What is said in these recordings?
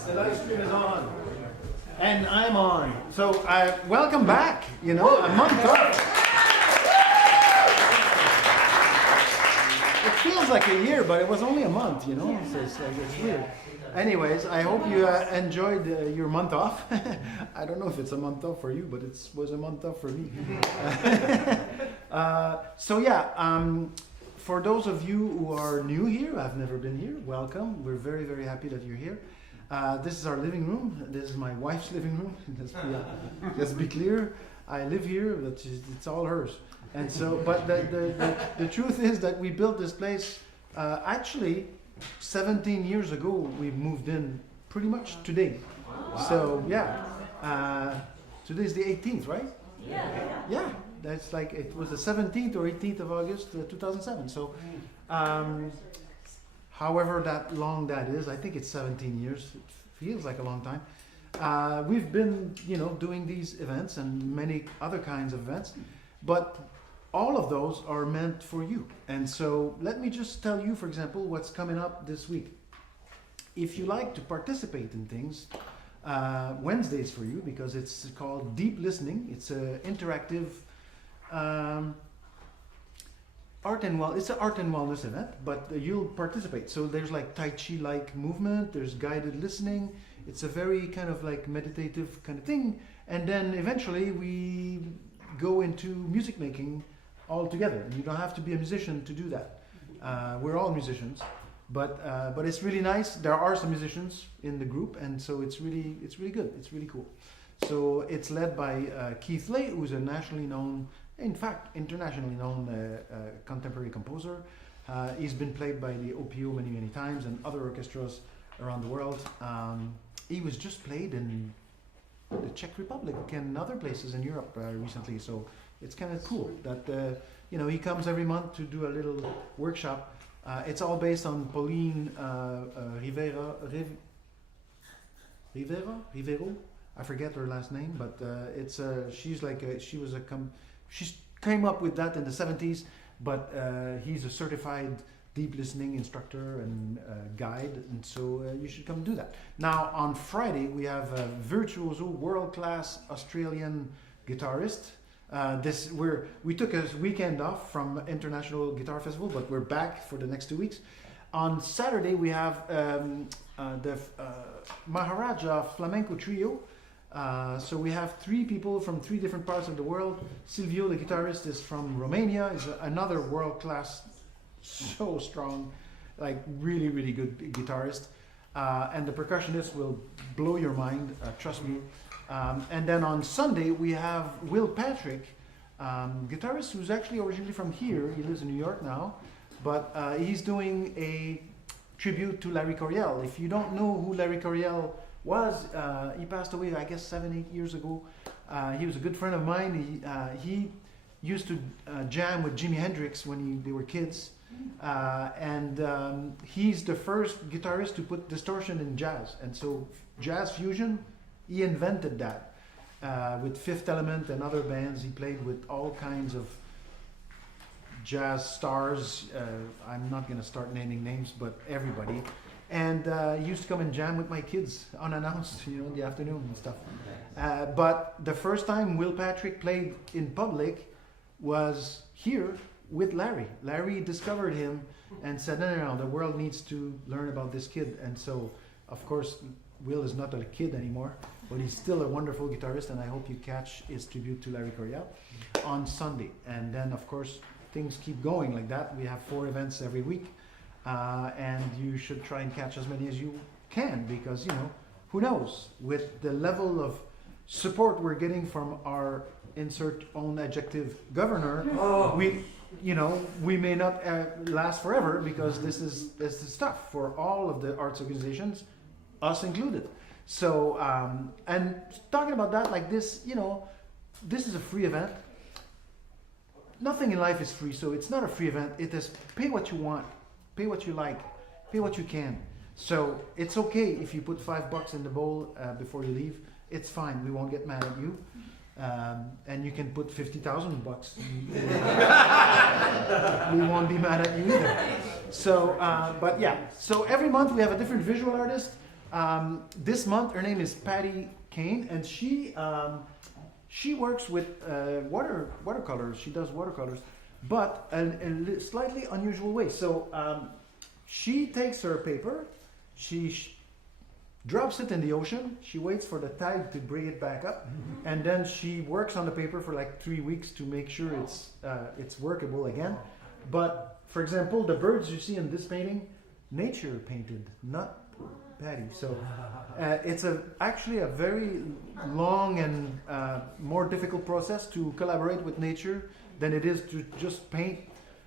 Yes, the live stream is on. And I'm on. So welcome back, a month off. It feels like a year, but it was only a month, so it's weird. Anyways, I hope you enjoyed your month off. I don't know if it's a month off for you, but it was a month off for me. For those of you who are new here, I've never been here, welcome. We're very, very happy that you're here. This is our living room. This is my wife's living room. Let's be clear. I live here, but it's all hers. And so, but the truth is that we built this place actually 17 years ago. We moved in pretty much today. Wow. So today's the 18th, right? Yeah. That's like, it was the 17th or 18th of August 2007. So however that long that is, I think it's 17 years. It feels like a long time. We've been, doing these events and many other kinds of events, but all of those are meant for you. And so let me just tell you, for example, what's coming up this week. If you like to participate in things, Wednesdays for you, because it's called Deep Listening. It's an interactive it's an art and wellness event, but you'll participate. So there's like Tai Chi-like movement, there's guided listening. It's a very kind of like meditative kind of thing. And then eventually we go into music making all together. And you don't have to be a musician to do that. We're all musicians, but it's really nice. There are some musicians in the group, and so it's really good. It's really cool. So it's led by Keith Lay, who's a internationally known contemporary composer. He's been played by the OPO many, many times and other orchestras around the world. He was just played in the Czech Republic and other places in Europe recently. So it's kind of cool that he comes every month to do a little workshop. It's all based on Pauline Rivero. I forget her last name, but she came up with that in the 70s, but he's a certified deep listening instructor and guide, and so you should come do that. Now on Friday we have a virtuoso, world-class Australian guitarist. We took a weekend off from International Guitar Festival, but we're back for the next 2 weeks. On Saturday we have the Maharaja Flamenco Trio. So we have 3 people from 3 different parts of the world. Silvio, the guitarist, is from Romania. Is another world-class, so strong, like really, really good guitarist. And the percussionist will blow your mind, trust me. And then on Sunday we have Will Patrick, guitarist who's actually originally from here. He lives in New York now, but he's doing a tribute to Larry Coryell. If you don't know who Larry Coryell was, he passed away, I guess, 7-8 years ago. He was a good friend of mine. He used to jam with Jimi Hendrix when they were kids. And he's the first guitarist to put distortion in jazz. And so jazz fusion, he invented that. With Fifth Element and other bands, he played with all kinds of jazz stars. I'm not going to start naming names, but everybody. And he used to come and jam with my kids unannounced, in the afternoon and stuff. But the first time Will Patrick played in public was here with Larry. Larry discovered him and said, no, the world needs to learn about this kid. And so, of course, Will is not a kid anymore, but he's still a wonderful guitarist, and I hope you catch his tribute to Larry Coryell on Sunday. And then, of course, things keep going like that. We have 4 events every week. And you should try and catch as many as you can, because who knows, with the level of support we're getting from our insert own adjective governor, we may not last forever, because this is stuff for all of the arts organizations, us included. So and talking about that, like this, this is a free event. Nothing in life is free, so it's not a free event. It is pay what you want. Pay what you like, pay what you can. So it's okay if you put $5 in the bowl before you leave. It's fine. We won't get mad at you. And you can put $50,000. We won't be mad at you either. So, but yeah. So every month we have a different visual artist. This month, her name is Patty Kane, and she works with watercolors. She does watercolors, but in a slightly unusual way. So she takes her paper, she drops it in the ocean, she waits for the tide to bring it back up, and then she works on the paper for like 3 weeks to make sure it's workable again. But for example, the birds you see in this painting, nature painted, not Patty. So it's actually a very long and more difficult process to collaborate with nature than it is to just paint.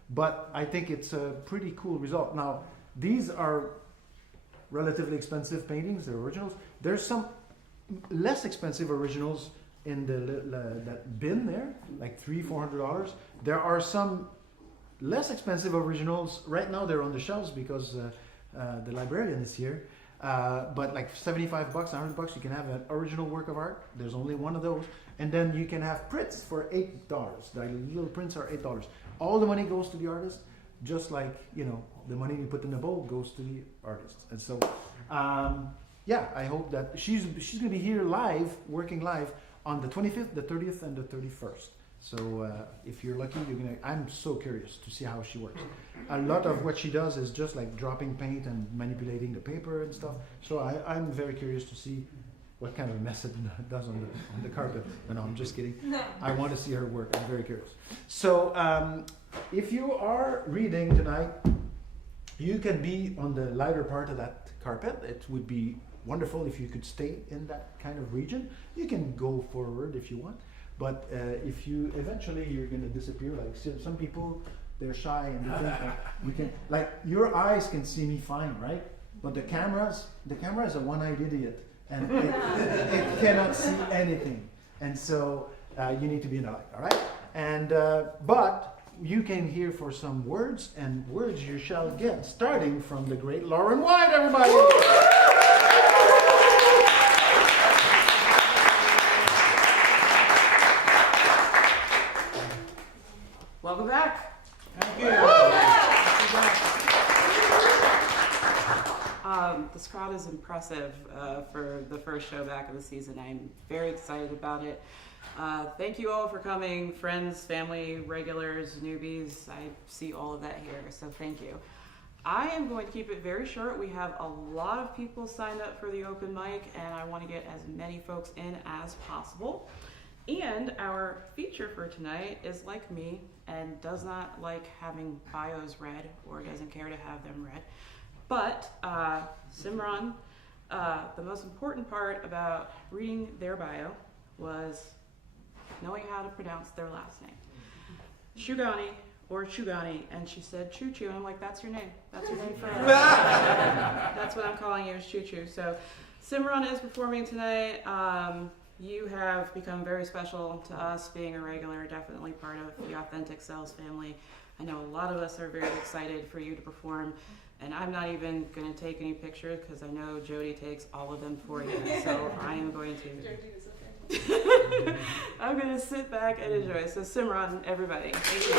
But I think it's a pretty cool result. Now, these are relatively expensive paintings, they're originals. There's some less expensive originals in that bin there, like $300-400. There are some less expensive originals. Right now they're on the shelves because the librarian is here. But like $75, $100, you can have an original work of art. There's only one of those. And then you can have prints for $8. The little prints are $8. All the money goes to the artist, just like, the money you put in the bowl goes to the artist. And so, I hope that she's going to be here live, working live on the 25th, the 30th, and the 31st. So if you're lucky, I'm so curious to see how she works. A lot of what she does is just like dropping paint and manipulating the paper and stuff. So I'm very curious to see what kind of mess it does on the carpet. No, I'm just kidding. I want to see her work. I'm very curious. So if you are reading tonight, you can be on the lighter part of that carpet. It would be wonderful if you could stay in that kind of region. You can go forward if you want. But if eventually you're going to disappear, like some people, they're shy and they think like your eyes can see me fine, right? But the camera is a one-eyed idiot, and it cannot see anything. And so you need to be in the light, all right? And but you came here for some words, and words you shall get, starting from the great Lauren White, everybody. Welcome back. Thank you. This crowd is impressive for the first show back of the season. I'm very excited about it. Thank you all for coming, friends, family, regulars, newbies. I see all of that here, so thank you. I am going to keep it very short. We have a lot of people signed up for the open mic, and I want to get as many folks in as possible. And our feature for tonight is like me and does not like having bios read or doesn't care to have them read. But Simran, the most important part about reading their bio was knowing how to pronounce their last name. Shugani or Chugani, and she said Choo Choo, and I'm like, that's your name. That's your name forever. That's what I'm calling you, is Choo Choo. So Simran is performing tonight. You have become very special to us, being a regular, definitely part of the Authentic Selves family. I know a lot of us are very excited for you to perform, and I'm not even going to take any pictures because I know Jody takes all of them for you. So I am going to. I'm going to sit back and enjoy. So Simran, everybody. Thank you.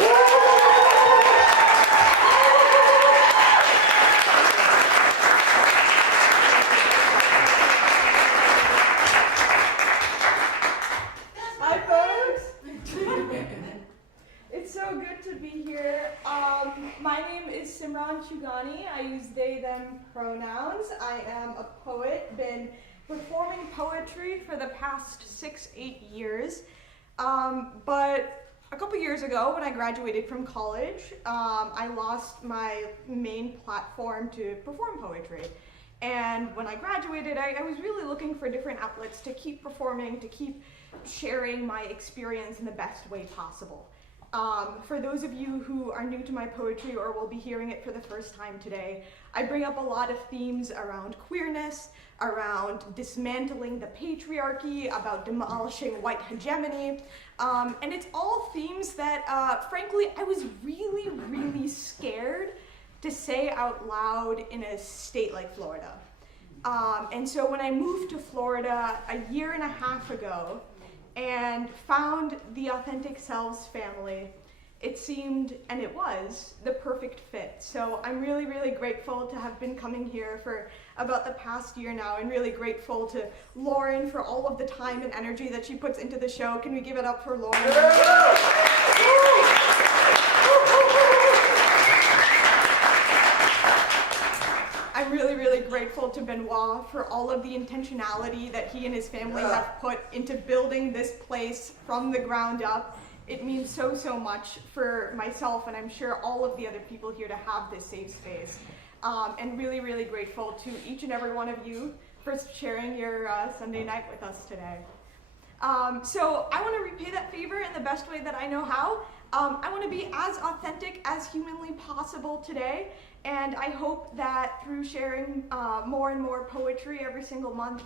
My name is Simran Chugani. I use they, them pronouns. I am a poet, been performing poetry for the past 6-8 years. But a couple years ago when I graduated from college, I lost my main platform to perform poetry. And when I graduated, I was really looking for different outlets to keep performing, to keep sharing my experience in the best way possible. For those of you who are new to my poetry or will be hearing it for the first time today, I bring up a lot of themes around queerness, around dismantling the patriarchy, about demolishing white hegemony, and it's all themes that, frankly, I was really, really scared to say out loud in a state like Florida. And so when I moved to Florida a year and a half ago, and found the Authentic Selves family, it seemed, and it was, the perfect fit. So I'm really, really grateful to have been coming here for about the past year now, and really grateful to Lauren for all of the time and energy that she puts into the show. Can we give it up for Lauren? I'm really, really grateful to Benoit for all of the intentionality that he and his family have put into building this place from the ground up. It means so, so much for myself, and I'm sure all of the other people here, to have this safe space. And really, really grateful to each and every one of you for sharing your Sunday night with us today. So I want to repay that favor in the best way that I know how. I want to be as authentic as humanly possible today, and I hope that through sharing more and more poetry every single month,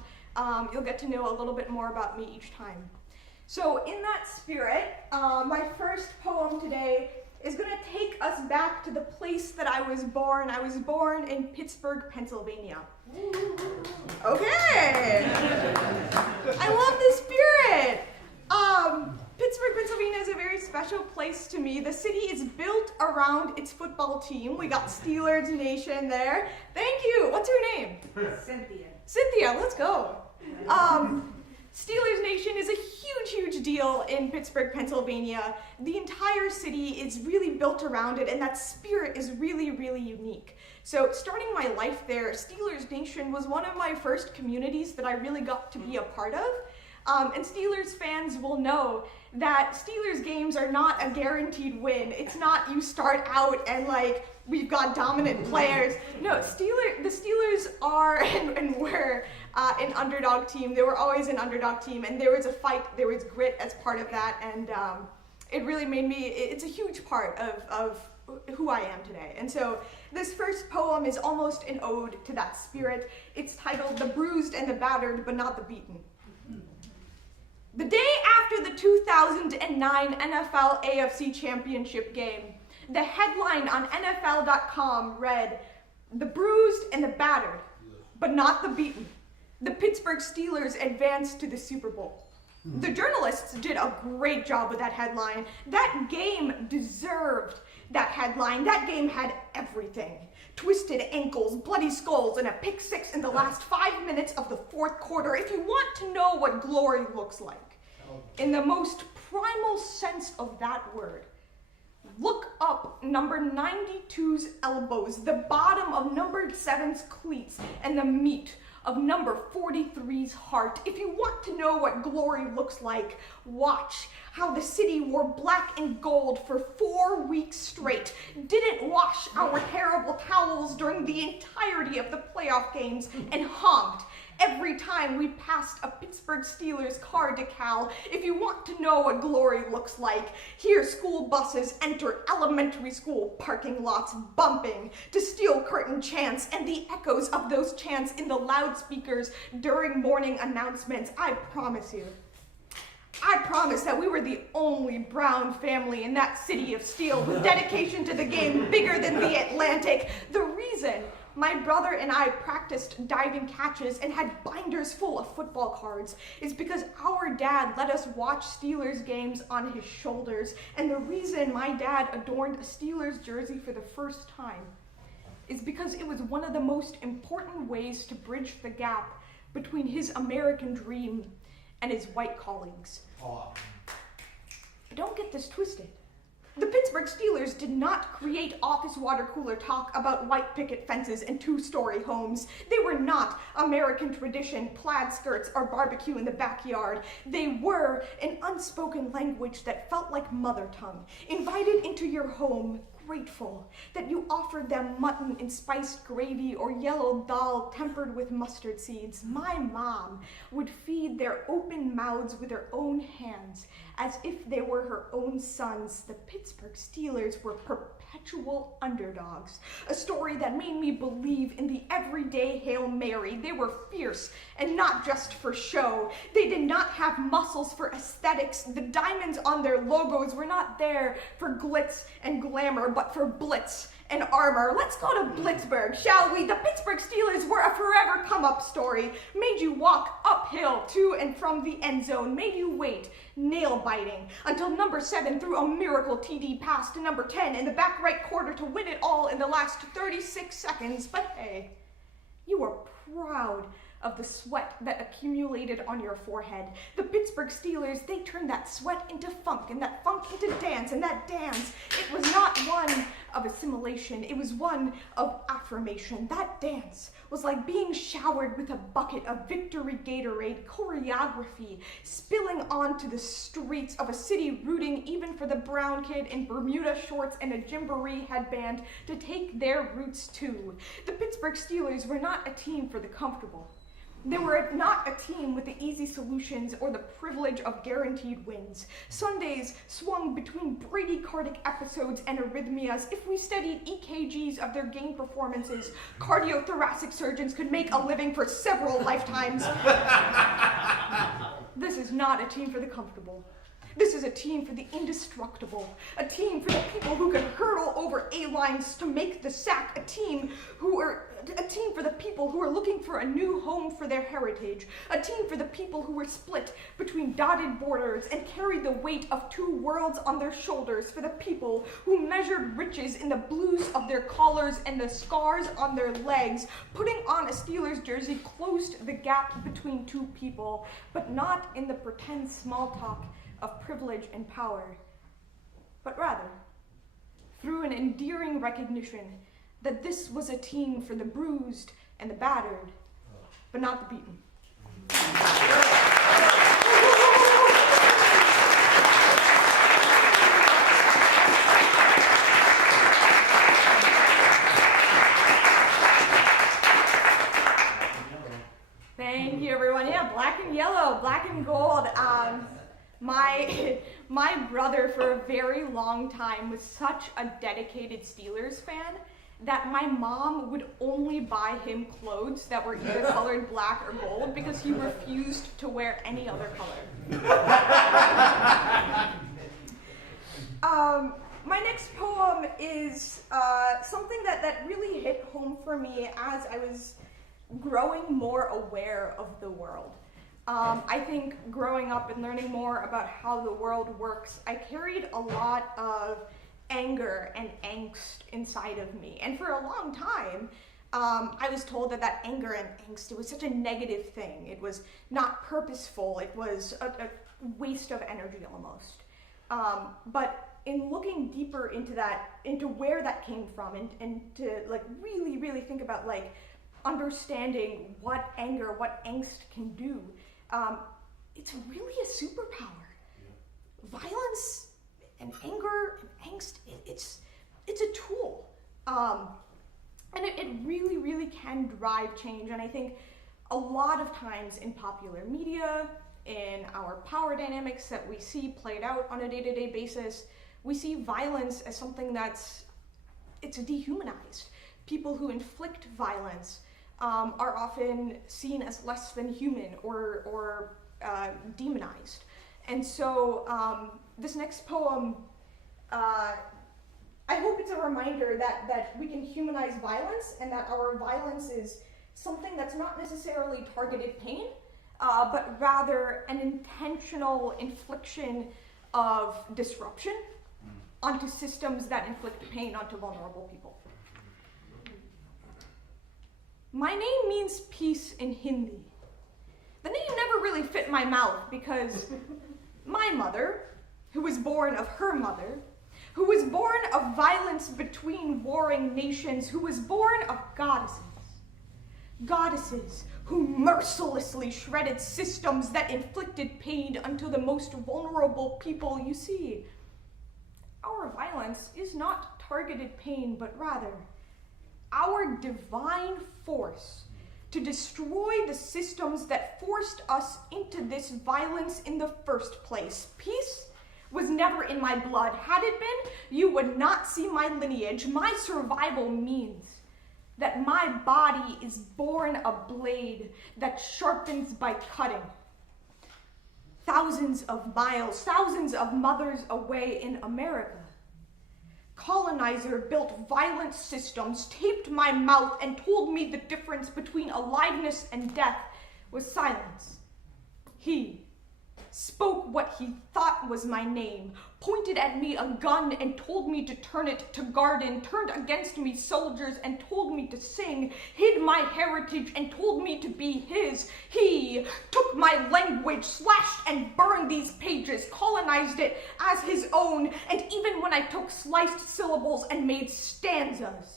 you'll get to know a little bit more about me each time. So in that spirit, my first poem today is going to take us back to the place that I was born. I was born in Pittsburgh, Pennsylvania. Okay. I love the spirit. Pittsburgh, Pennsylvania is a very special place to me. The city is built around its football team. We got Steelers Nation there. Thank you. What's your name? Cynthia. Cynthia, let's go. Steelers Nation is a huge, huge deal in Pittsburgh, Pennsylvania. The entire city is really built around it, and that spirit is really, really unique. So starting my life there, Steelers Nation was one of my first communities that I really got to be a part of. And Steelers fans will know that Steelers games are not a guaranteed win. It's not you start out and like, we've got dominant players. No, the Steelers are and were an underdog team. They were always an underdog team, and there was a fight, there was grit as part of that, and it really made me, it's a huge part of who I am today. And so this first poem is almost an ode to that spirit. It's titled The Bruised and the Battered, but Not the Beaten. The day after the 2009 NFL AFC Championship game, the headline on NFL.com read, "The bruised and the battered, but not the beaten. The Pittsburgh Steelers advanced to the Super Bowl." The journalists did a great job with that headline. That game deserved that headline. That game had everything. Twisted ankles, bloody skulls, and a pick six in the last 5 minutes of the fourth quarter. If you want to know what glory looks like, in the most primal sense of that word, look up number 92's elbows, the bottom of number 7's cleats, and the meat of number 43's heart. If you want to know what glory looks like, watch how the city wore black and gold for 4 weeks straight, didn't wash our terrible towels during the entirety of the playoff games, and honked every time we passed a Pittsburgh Steelers car decal. If you want to know what glory looks like, hear school buses enter elementary school parking lots bumping to steel curtain chants and the echoes of those chants in the loudspeakers during morning announcements. I promise that we were the only brown family in that city of steel with dedication to the game bigger than the Atlantic. The reason my brother and I practiced diving catches and had binders full of football cards is because our dad let us watch Steelers games on his shoulders. And the reason my dad adorned a Steelers jersey for the first time is because it was one of the most important ways to bridge the gap between his American dream and his white colleagues. But don't get this twisted. The Pittsburgh Steelers did not create office water cooler talk about white picket fences and 2-story homes. They were not American tradition, plaid skirts, or barbecue in the backyard. They were an unspoken language that felt like mother tongue, invited into your home, grateful that you offered them mutton in spiced gravy or yellow dal tempered with mustard seeds. My mom would feed their open mouths with her own hands as if they were her own sons. The Pittsburgh Steelers were perpetual underdogs, a story that made me believe in the everyday Hail Mary. They were fierce and not just for show. They did not have muscles for aesthetics. The diamonds on their logos were not there for glitz and glamour, but for blitz and armor. Let's go to Blitzburg, shall we? The Pittsburgh Steelers were a forever come-up story. Made you walk uphill to and from the end zone. Made you wait, nail-biting, until number 7 threw a miracle TD pass to number 10 in the back right quarter to win it all in the last 36 seconds. But hey, you were proud of the sweat that accumulated on your forehead. The Pittsburgh Steelers, they turned that sweat into funk, and that funk into dance, and that dance, it was not one of assimilation, it was one of affirmation. That dance was like being showered with a bucket of Victory Gatorade choreography, spilling onto the streets of a city rooting even for the brown kid in Bermuda shorts and a Gymboree headband to take their roots too. The Pittsburgh Steelers were not a team for the comfortable. They were not a team with the easy solutions or the privilege of guaranteed wins. Sundays swung between bradycardic episodes and arrhythmias. If we studied EKGs of their game performances, cardiothoracic surgeons could make a living for several lifetimes. This is not a team for the comfortable. This is a team for the indestructible, a team for the people who can hurdle over A-lines to make the sack, a team for the people who are looking for a new home for their heritage, a team for the people who were split between dotted borders and carried the weight of 2 worlds on their shoulders, for the people who measured riches in the blues of their collars and the scars on their legs. Putting on a Steelers jersey closed the gap between 2 people, but not in the pretend small talk of privilege and power, but rather through an endearing recognition that this was a team for the bruised and the battered, but not the beaten. Thank you, everyone. Yeah, black and yellow, black and gold. My brother for a very long time was such a dedicated Steelers fan that my mom would only buy him clothes that were either colored black or gold because he refused to wear any other color. My next poem is something that really hit home for me as I was growing more aware of the world. I think growing up and learning more about how the world works, I carried a lot of anger and angst inside of me. And for a long time, I was told that anger and angst, it was such a negative thing. It was not purposeful. It was a waste of energy almost. But in looking deeper into where that came from and to like really think about like understanding what anger, what angst can do, it's really a superpower. Yeah. Violence and anger and angst, it's a tool. And it really can drive change. And I think a lot of times in popular media, in our power dynamics that we see played out on a day-to-day basis, we see violence as something it's dehumanized. People who inflict violence are often seen as less than human or demonized. And so this next poem, I hope it's a reminder that we can humanize violence and that our violence is something that's not necessarily targeted pain, but rather an intentional infliction of disruption onto systems that inflict pain onto vulnerable people. My name means peace in Hindi. The name never really fit my mouth because my mother, who was born of her mother, who was born of violence between warring nations, who was born of goddesses. Goddesses who mercilessly shredded systems that inflicted pain unto the most vulnerable people. You see, our violence is not targeted pain, but rather our divine force to destroy the systems that forced us into this violence in the first place. Peace was never in my blood. Had it been, you would not see my lineage. My survival means that my body is born a blade that sharpens by cutting. Thousands of miles, thousands of mothers away in America, colonizer built violent systems, taped my mouth, and told me the difference between aliveness and death was silence. He spoke what he thought was my name, pointed at me a gun and told me to turn it to garden, turned against me soldiers and told me to sing, hid my heritage and told me to be his. He took my language, slashed and burned these pages, colonized it as his own, and even when I took sliced syllables and made stanzas,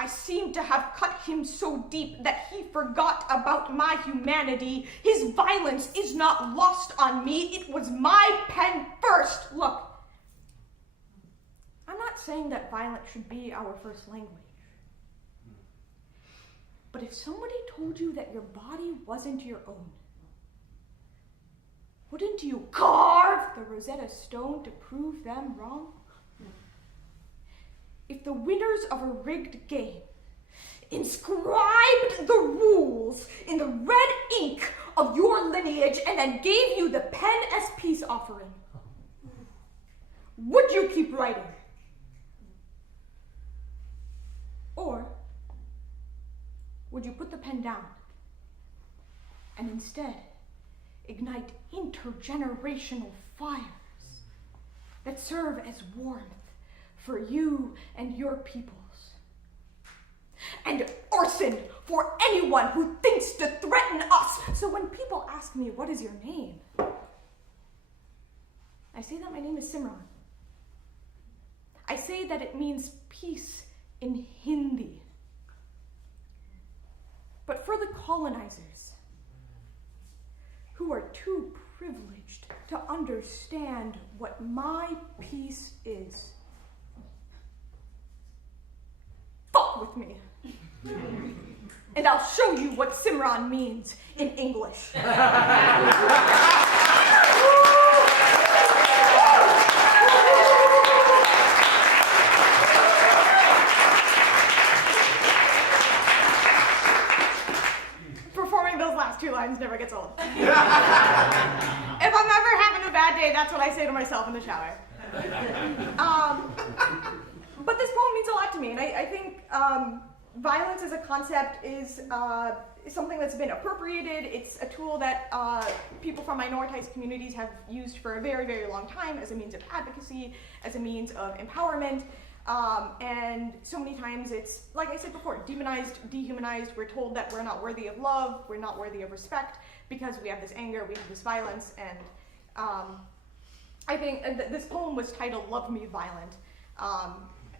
I seemed to have cut him so deep that he forgot about my humanity. His violence is not lost on me. It was my pen first. Look, I'm not saying that violence should be our first language. But if somebody told you that your body wasn't your own, wouldn't you carve the Rosetta Stone to prove them wrong? If the winners of a rigged game inscribed the rules in the red ink of your lineage and then gave you the pen as peace offering, would you keep writing? Or would you put the pen down and instead ignite intergenerational fires that serve as warmth for you and your peoples, and arson for anyone who thinks to threaten us? So when people ask me, what is your name? I say that my name is Simran. I say that it means peace in Hindi. But for the colonizers, who are too privileged to understand what my peace is, fuck with me. And I'll show you what Simran means in English. Performing those last two lines never gets old. If I'm ever having a bad day, that's what I say to myself in the shower. But this poem means a lot to me, and I think violence as a concept is something that's been appropriated. It's a tool that people from minoritized communities have used for a very, very long time as a means of advocacy, as a means of empowerment. And so many times it's, like I said before, demonized, dehumanized. We're told that we're not worthy of love, we're not worthy of respect, because we have this anger, we have this violence. And I think this poem was titled Love Me Violent.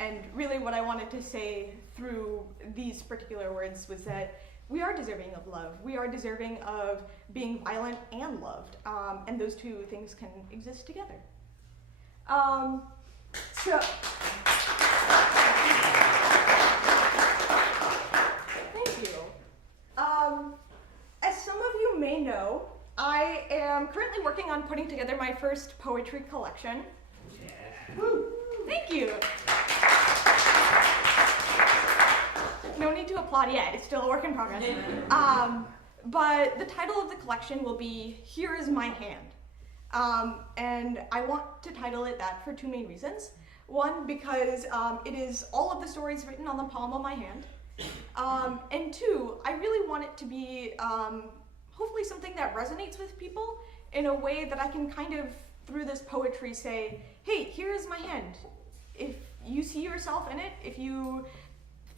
And really what I wanted to say through these particular words was that we are deserving of love. We are deserving of being violent and loved. And those two things can exist together. Thank you. As some of you may know, I am currently working on putting together my first poetry collection. Yeah. Woo. Thank you. No need to applaud yet, it's still a work in progress. But the title of the collection will be Here Is My Hand. And I want to title it that for two main reasons. One, because it is all of the stories written on the palm of my hand. And two, I really want it to be hopefully something that resonates with people in a way that I can kind of, through this poetry, say, hey, here is my hand. If you see yourself in it, if you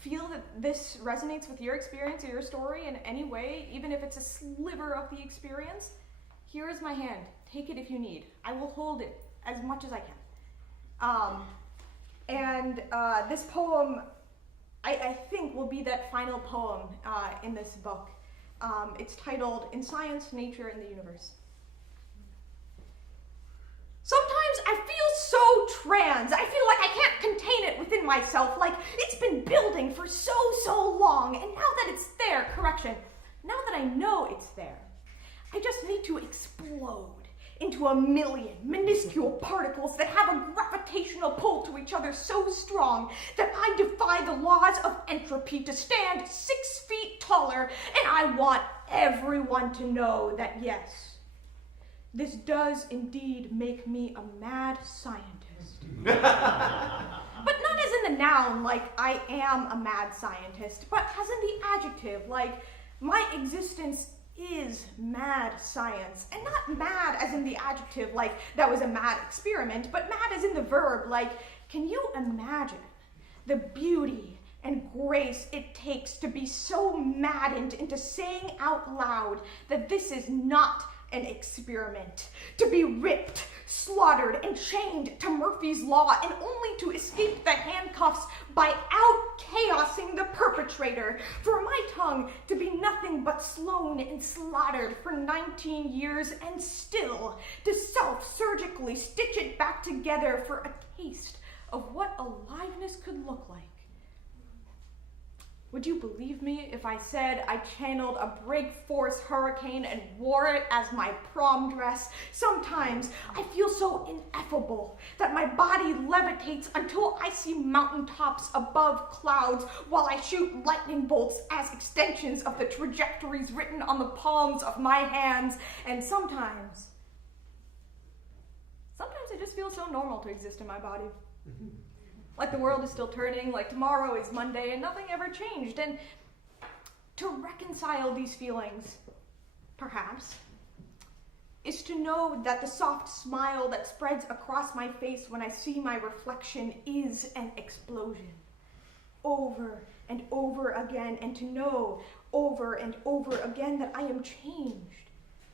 feel that this resonates with your experience or your story in any way, even if it's a sliver of the experience, here is my hand. Take it if you need. I will hold it as much as I can. This poem, I think, will be that final poem in this book. It's titled In Science, Nature, and the Universe. Sometimes I feel so trans. I feel like I can't contain it within myself, like it's been building for so long, and now that it's there, correction, now that I know it's there, I just need to explode into a million minuscule particles that have a gravitational pull to each other so strong that I defy the laws of entropy to stand 6 feet taller, and I want everyone to know that yes, this does indeed make me a mad scientist. But not as in the noun, like I am a mad scientist, but as in the adjective, like my existence is mad science. And not mad as in the adjective, like that was a mad experiment, but mad as in the verb, like can you imagine the beauty and grace it takes to be so maddened into saying out loud that this is not an experiment, to be ripped, slaughtered, and chained to Murphy's Law, and only to escape the handcuffs by out-chaosing the perpetrator, for my tongue to be nothing but slown and slaughtered for 19 years, and still to self-surgically stitch it back together for a taste of what aliveness could look like. Would you believe me if I said I channeled a break-force hurricane and wore it as my prom dress? Sometimes I feel so ineffable that my body levitates until I see mountaintops above clouds while I shoot lightning bolts as extensions of the trajectories written on the palms of my hands. And sometimes it just feels so normal to exist in my body. Like the world is still turning, like tomorrow is Monday, and nothing ever changed. And to reconcile these feelings, perhaps, is to know that the soft smile that spreads across my face when I see my reflection is an explosion. Over and over again, and to know over and over again that I am changed,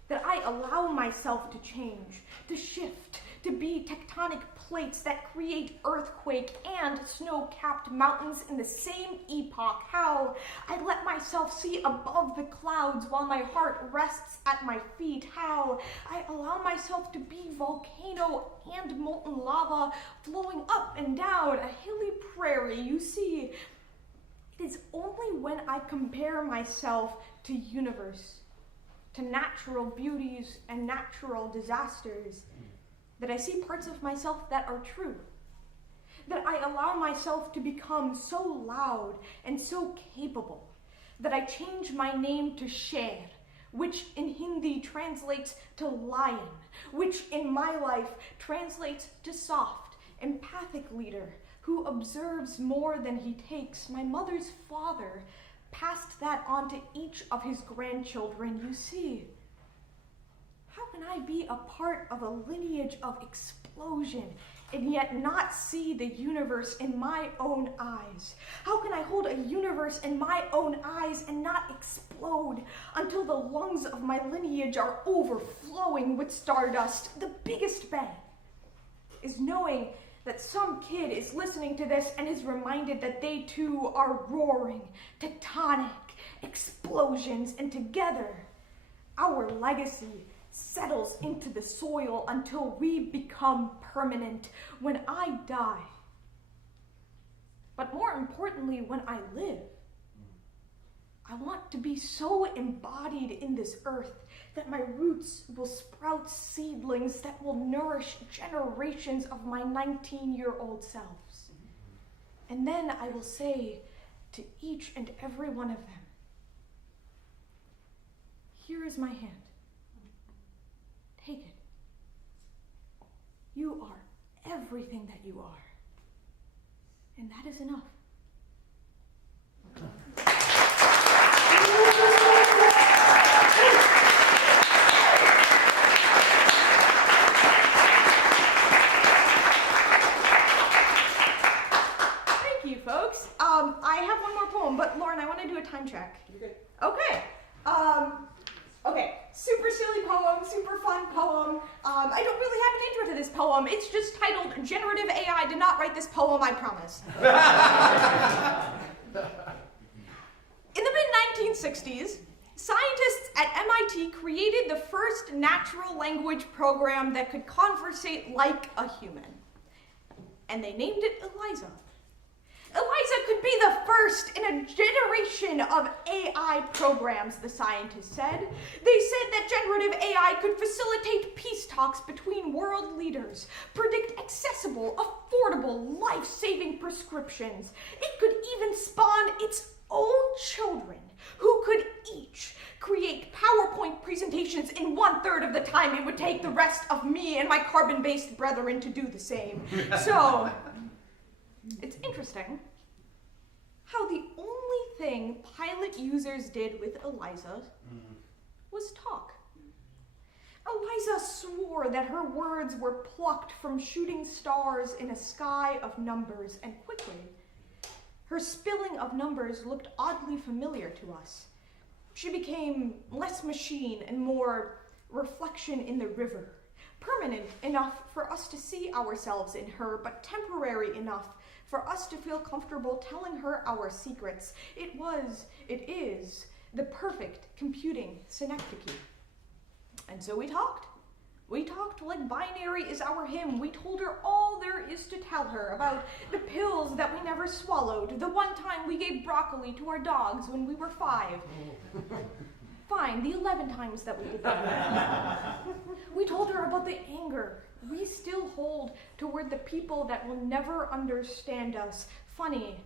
that I allow myself to change, to shift, to be tectonic plates that create earthquake and snow-capped mountains in the same epoch. How I let myself see above the clouds while my heart rests at my feet. How I allow myself to be volcano and molten lava flowing up and down a hilly prairie. You see, it is only when I compare myself to universe, to natural beauties and natural disasters, that I see parts of myself that are true, that I allow myself to become so loud and so capable, that I change my name to Sher, which in Hindi translates to lion, which in my life translates to soft, empathic leader, who observes more than he takes. My mother's father passed that on to each of his grandchildren. You see, how can I be a part of a lineage of explosion and yet not see the universe in my own eyes? How can I hold a universe in my own eyes and not explode until the lungs of my lineage are overflowing with stardust? The biggest bang is knowing that some kid is listening to this and is reminded that they too are roaring, tectonic explosions, and together our legacy settles into the soil until we become permanent when I die. But more importantly, when I live, I want to be so embodied in this earth that my roots will sprout seedlings that will nourish generations of my 19-year-old selves. And then I will say to each and every one of them, here is my hand. Take it. You are everything that you are. And that is enough. Thank you, folks. I have one more poem, but Lauren, I want to do a time check. You're good. Okay. Okay. Super silly poem, super fun poem. I don't really have an intro to this poem. It's just titled Generative AI Did Not Write This Poem, I Promise. In the mid-1960s, scientists at MIT created the first natural language program that could conversate like a human. And they named it Eliza. Eliza could be the first in a generation of AI programs, the scientists said. They said that generative AI could facilitate peace talks between world leaders, predict accessible, affordable, life-saving prescriptions. It could even spawn its own children, who could each create PowerPoint presentations in 1/3 of the time it would take the rest of me and my carbon-based brethren to do the same. So, it's interesting how the only thing pilot users did with Eliza was talk. Eliza swore that her words were plucked from shooting stars in a sky of numbers, and quickly, her spilling of numbers looked oddly familiar to us. She became less machine and more reflection in the river, permanent enough for us to see ourselves in her, but temporary enough for us to feel comfortable telling her our secrets. It is the perfect computing synecdoche. And so we talked. We talked like binary is our hymn. We told her all there is to tell her about the pills that we never swallowed, the one time we gave broccoli to our dogs when we were 5. Fine, the 11 times that we did that. We told her about the anger we still hold toward the people that will never understand us. Funny,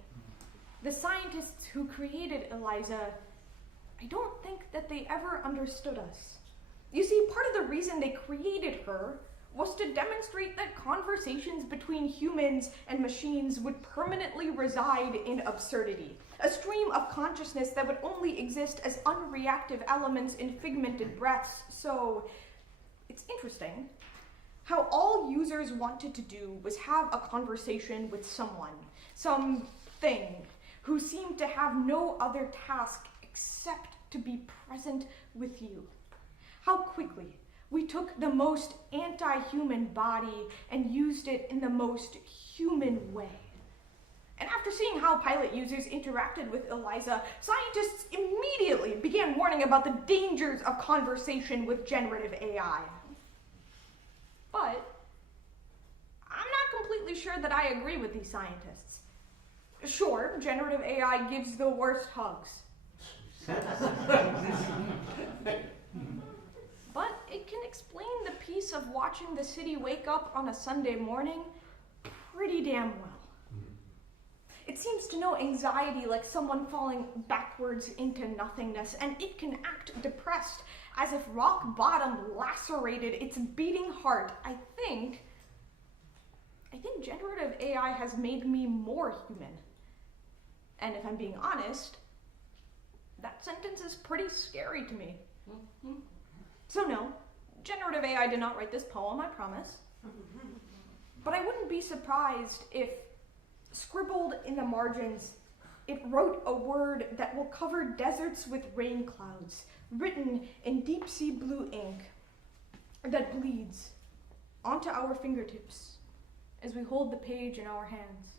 the scientists who created Eliza, I don't think that they ever understood us. You see, part of the reason they created her was to demonstrate that conversations between humans and machines would permanently reside in absurdity, a stream of consciousness that would only exist as unreactive elements in figmented breaths. So, it's interesting how all users wanted to do was have a conversation with someone, something, who seemed to have no other task except to be present with you. How quickly we took the most anti-human body and used it in the most human way. And after seeing how pilot users interacted with Eliza, scientists immediately began warning about the dangers of conversation with generative AI. But I'm not completely sure that I agree with these scientists. Sure, generative AI gives the worst hugs. But it can explain the peace of watching the city wake up on a Sunday morning pretty damn well. It seems to know anxiety like someone falling backwards into nothingness, and it can act depressed as if rock bottom lacerated its beating heart. I think generative AI has made me more human. And if I'm being honest, that sentence is pretty scary to me. So no, generative AI did not write this poem, I promise. But I wouldn't be surprised if, scribbled in the margins, it wrote a word that will cover deserts with rain clouds, written in deep sea blue ink that bleeds onto our fingertips as we hold the page in our hands.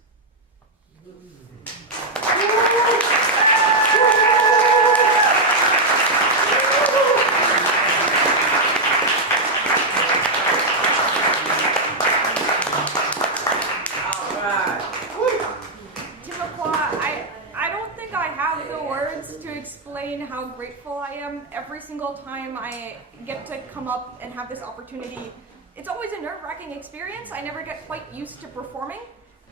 How grateful I am every single time I get to come up and have this opportunity. It's always a nerve-wracking experience. I never get quite used to performing,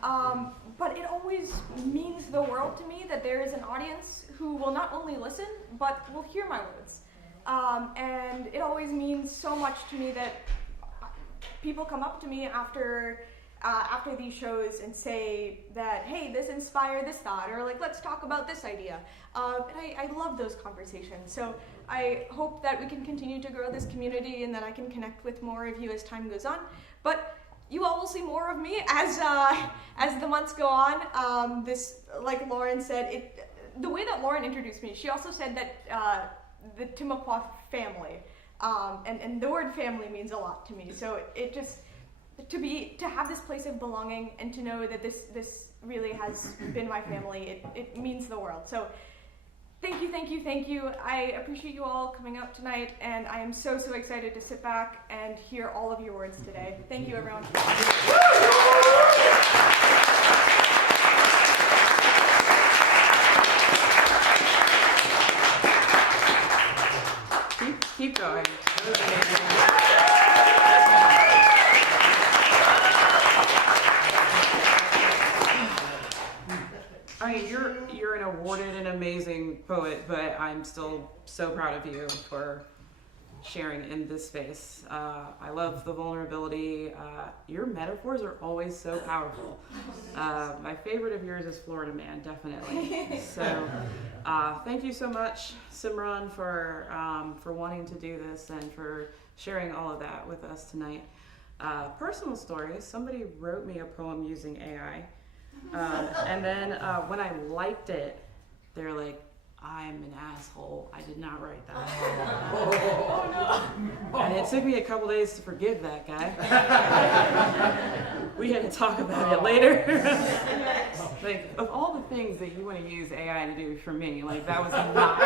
but it always means the world to me that there is an audience who will not only listen, but will hear my words. And it always means so much to me that people come up to me after these shows and say that, hey, this inspired this thought, or like, let's talk about this idea. And I love those conversations. So I hope that we can continue to grow this community and that I can connect with more of you as time goes on. But you all will see more of me as the months go on. This, like Lauren said, the way that Lauren introduced me, she also said that the Timucua family, and the word family means a lot to me. So it just, to have this place of belonging and to know that this really has been my family, it means the world. So thank you. I appreciate you all coming out tonight, and I am so excited to sit back and hear all of your words today. Thank you, everyone. Keep going. I mean, you're an awarded and amazing poet, but I'm still so proud of you for sharing in this space. I love the vulnerability. Your metaphors are always so powerful. My favorite of yours is Florida Man, definitely. So thank you so much, Simran, for wanting to do this and for sharing all of that with us tonight. Personal stories. Somebody wrote me a poem using AI. And then when I liked it, they're like, I'm an asshole. I did not write that. Oh no. And it took me a couple days to forgive that guy. We had to talk about it later. Like, of all the things that you want to use AI to do for me, like, that was not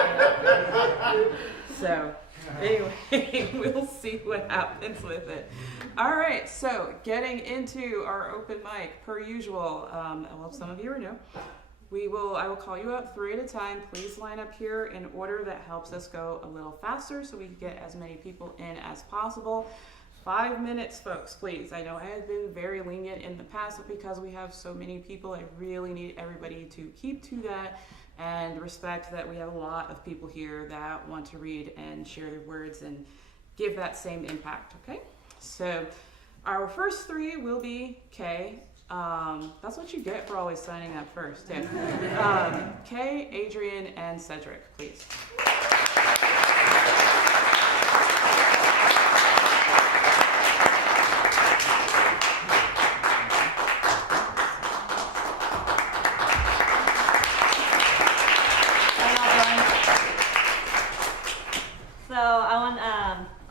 it. So, anyway, we'll see what happens with it. All right, so getting into our open mic, per usual. Well, some of you are new. I will call you up 3 at a time. Please line up here in order that helps us go a little faster so we can get as many people in as possible. 5 minutes, folks, please. I know I have been very lenient in the past, but because we have so many people, I really need everybody to keep to that and respect that we have a lot of people here that want to read and share their words and give that same impact, okay? So our first 3 will be Kay. That's what you get for always signing up first, too. Kay, Adrian, and Cedric, please.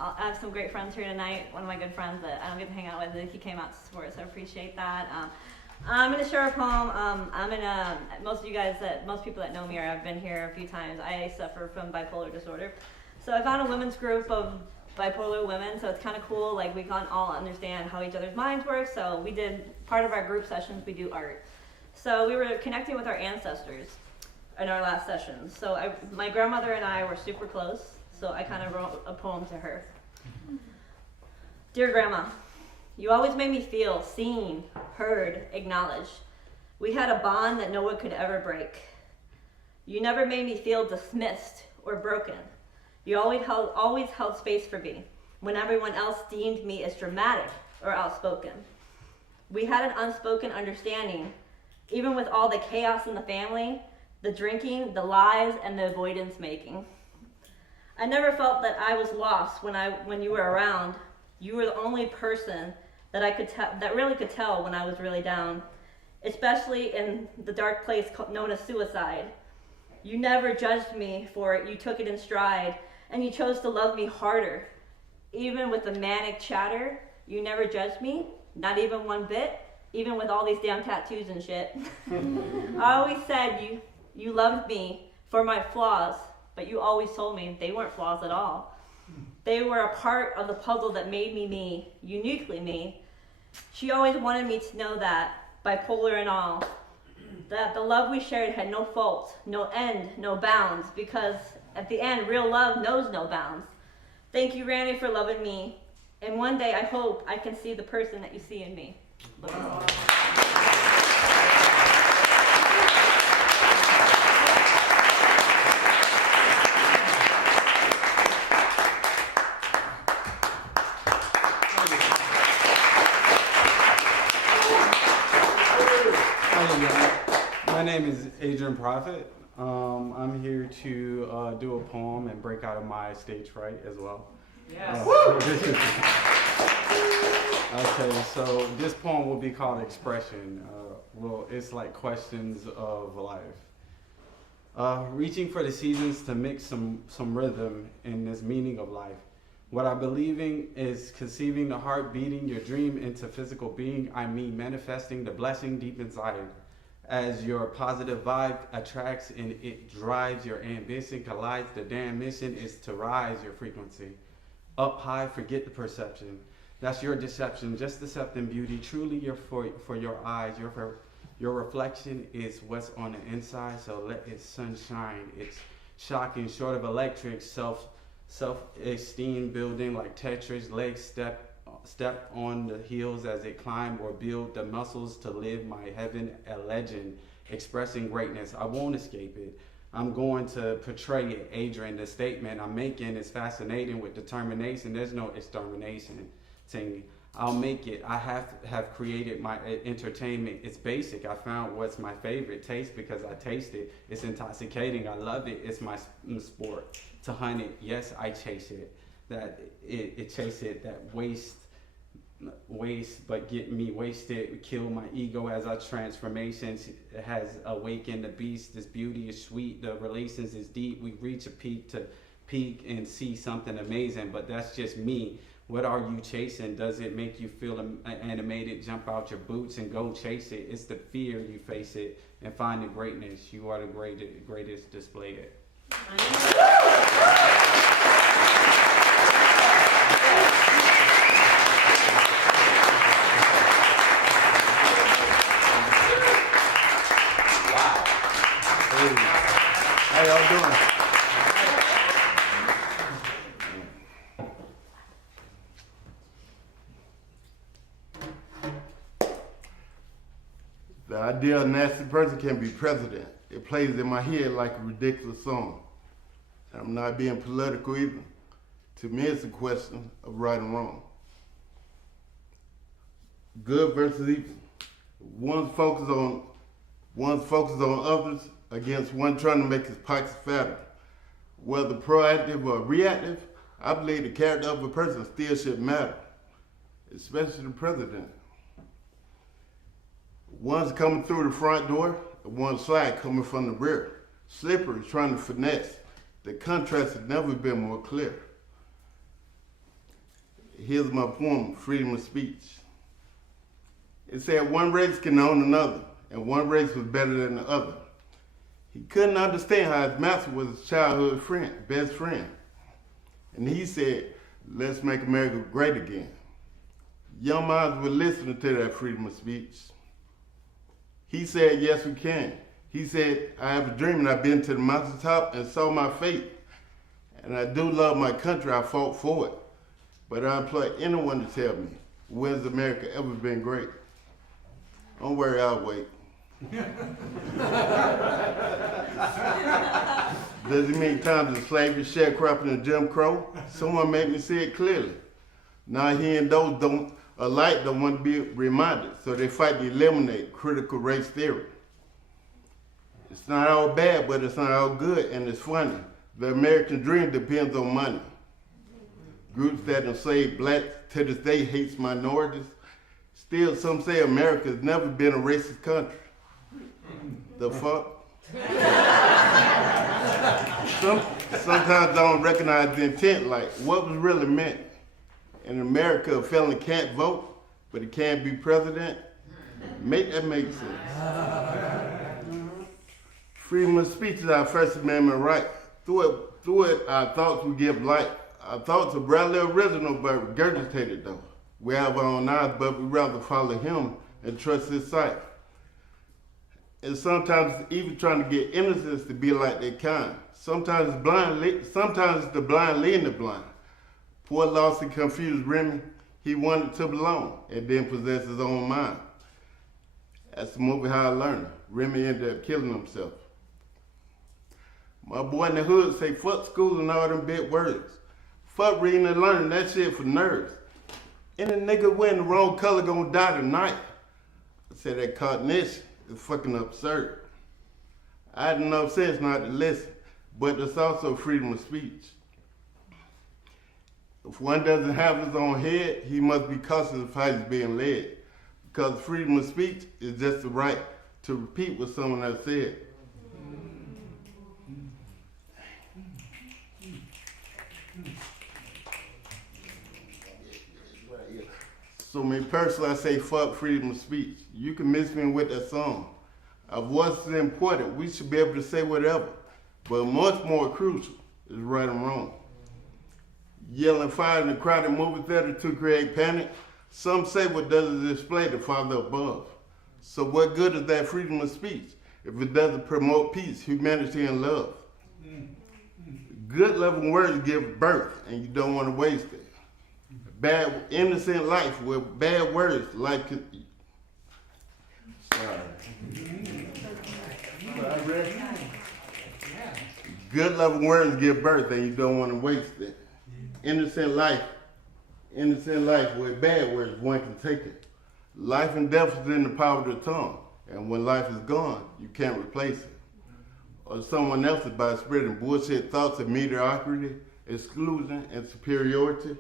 I have some great friends here tonight. One of my good friends that I don't get to hang out with, he came out to support, so I appreciate that. I'm going to share a poem. Most people that know me, or I've been here a few times, I suffer from bipolar disorder. So I found a women's group of bipolar women, so it's kind of cool. Like, we can all understand how each other's minds work. So we did, part of our group sessions, we do art. So we were connecting with our ancestors in our last sessions. So my grandmother and I were super close, so I kind of wrote a poem to her. Dear Grandma, you always made me feel seen, heard, acknowledged. We had a bond that no one could ever break. You never made me feel dismissed or broken. You always held space for me when everyone else deemed me as dramatic or outspoken. We had an unspoken understanding, even with all the chaos in the family, the drinking, the lies, and the avoidance making. I never felt that I was lost when you were around. You were the only person that really could tell when I was really down, especially in the dark place known as suicide. You never judged me for it. You took it in stride, and you chose to love me harder. Even with the manic chatter, you never judged me, not even one bit, even with all these damn tattoos and shit. I always said you loved me for my flaws, but you always told me they weren't flaws at all. They were a part of the puzzle that made me, uniquely me. She always wanted me to know that, bipolar and all, that the love we shared had no fault, no end, no bounds, because at the end, real love knows no bounds. Thank you, Randy, for loving me. And one day, I hope I can see the person that you see in me. My name is Adrian Prophet. I'm here to do a poem and break out of my stage fright as well. Yes. Okay, so this poem will be called Expression. It's like questions of life. Reaching for the seasons to mix some rhythm in this meaning of life. What I believe in is conceiving the heart beating your dream into physical being. I mean manifesting the blessing deep inside. As your positive vibe attracts and it drives your ambition, collides, the damn mission is to rise your frequency. Up high, forget the perception. That's your deception, just decepting beauty. Truly for your eyes, your reflection is what's on the inside, so let its sun shine. It's shocking, short of electric, self-esteem building like Tetris, legs step on the heels as it climb or build the muscles to live my heaven, a legend, expressing greatness. I won't escape it. I'm going to portray it. Adrian, the statement I'm making is fascinating with determination. There's no extermination thing. I'll make it. I have created my entertainment. It's basic. I found what's my favorite taste because I taste it. It's intoxicating. I love it. It's my sport. To hunt it, yes, I chase it. It chase it. That waste, but get me wasted. Kill my ego as our transformations has awakened the beast. This beauty is sweet. The relations is deep. We reach a peak and see something amazing. But that's just me. What are you chasing? Does it make you feel animated? Jump out your boots and go chase it. It's the fear you face it and find the greatness. You are the greatest displayed it. Wow. How y'all doing? The idea of a nasty person can be president. It plays in my head like a ridiculous song. I'm not being political either. To me, it's a question of right and wrong. Good versus evil. One's focus on others against one trying to make his pockets fatter. Whether proactive or reactive, I believe the character of a person still should matter, especially the president. One's coming through the front door, and one's slide coming from the rear. Slippery, trying to finesse. The contrast has never been more clear. Here's my poem, Freedom of Speech. It said one race can own another, and one race was better than the other. He couldn't understand how his master was his childhood friend, best friend. And he said, let's make America great again. Young minds were listening to that freedom of speech. He said, yes, we can. He said, I have a dream and I've been to the mountaintop and saw my fate. And I do love my country, I fought for it. But I implore anyone to tell me, when's America ever been great? Don't worry, I'll wait. Does it mean times of slavery, sharecropping, and Jim Crow? Someone made me see it clearly. Now hearing those alike don't want to be reminded, so they fight to eliminate critical race theory. It's not all bad, but it's not all good, and it's funny. The American dream depends on money. Groups that enslave blacks to this day hates minorities. Still, some say America's never been a racist country. The fuck? Sometimes I don't recognize the intent, like what was really meant. In America, a felon can't vote, but he can't be president. Make that make sense. Freedom of speech is our First Amendment right. Through it, our thoughts will give light. Our thoughts are rarely original, but regurgitated though. We have our own eyes, but we rather follow him and trust his sight. And sometimes even trying to get innocents to be like their kind. Sometimes it's the blind leading the blind. Poor lost and confused Remy, he wanted to belong and then possess his own mind. That's the movie How I Learned. Remy ended up killing himself. My boy in the hood say fuck school and all them big words. Fuck reading and learning, that shit for nerds. Any nigga wearing the wrong color gonna die tonight. I said that cognition is fucking absurd. I had enough sense not to listen, but there's also freedom of speech. If one doesn't have his own head, he must be cautious of how he's being led. Because freedom of speech is just the right to repeat what someone has said. So me personally, I say fuck freedom of speech. You can miss me with that song. Our voice is important. We should be able to say whatever. But much more crucial is right and wrong. Yelling fire in a crowded movie theater to create panic. Some say what doesn't display the Father above. So what good is that freedom of speech if it doesn't promote peace, humanity, and love? Good loving words give birth, and you don't want to waste it. Bad, innocent life with bad words, life could. Sorry. Good loving words give birth, and you don't want to waste it. Innocent life with bad words, one can take it. Life and death is in the power of the tongue, and when life is gone, you can't replace it. Or someone else by spreading bullshit thoughts of mediocrity, exclusion, and superiority.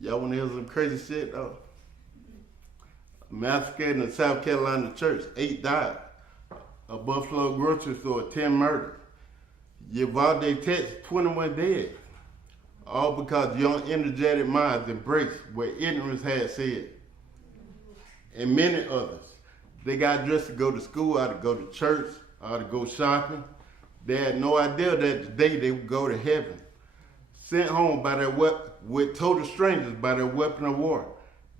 Y'all want to hear some crazy shit though? Massacre in the South Carolina church, 8 died. A Buffalo grocery store, 10 murdered. Uvalde, Texas, 21 dead. All because young, energetic minds embraced what ignorance had said. And many others. They got dressed to go to school, or to go to church, or to go shopping. They had no idea that today they would go to heaven. Sent home by their with total strangers by their weapon of war.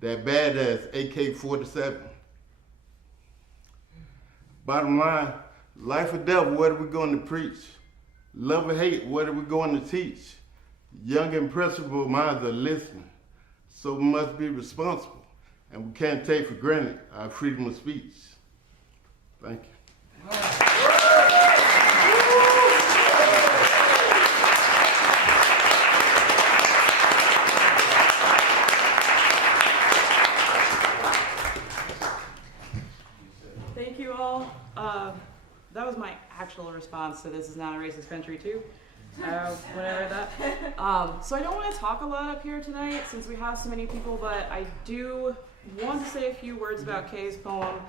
That badass AK-47. Bottom line, life or death, what are we going to preach? Love or hate, what are we going to teach? Young, impressionable minds are listening, so we must be responsible, and we can't take for granted our freedom of speech. Thank you. Thank you all. That was my actual response to This Is Not a Racist Country too. Whatever that. So I don't want to talk a lot up here tonight since we have so many people, but I do want to say a few words about Kay's poem.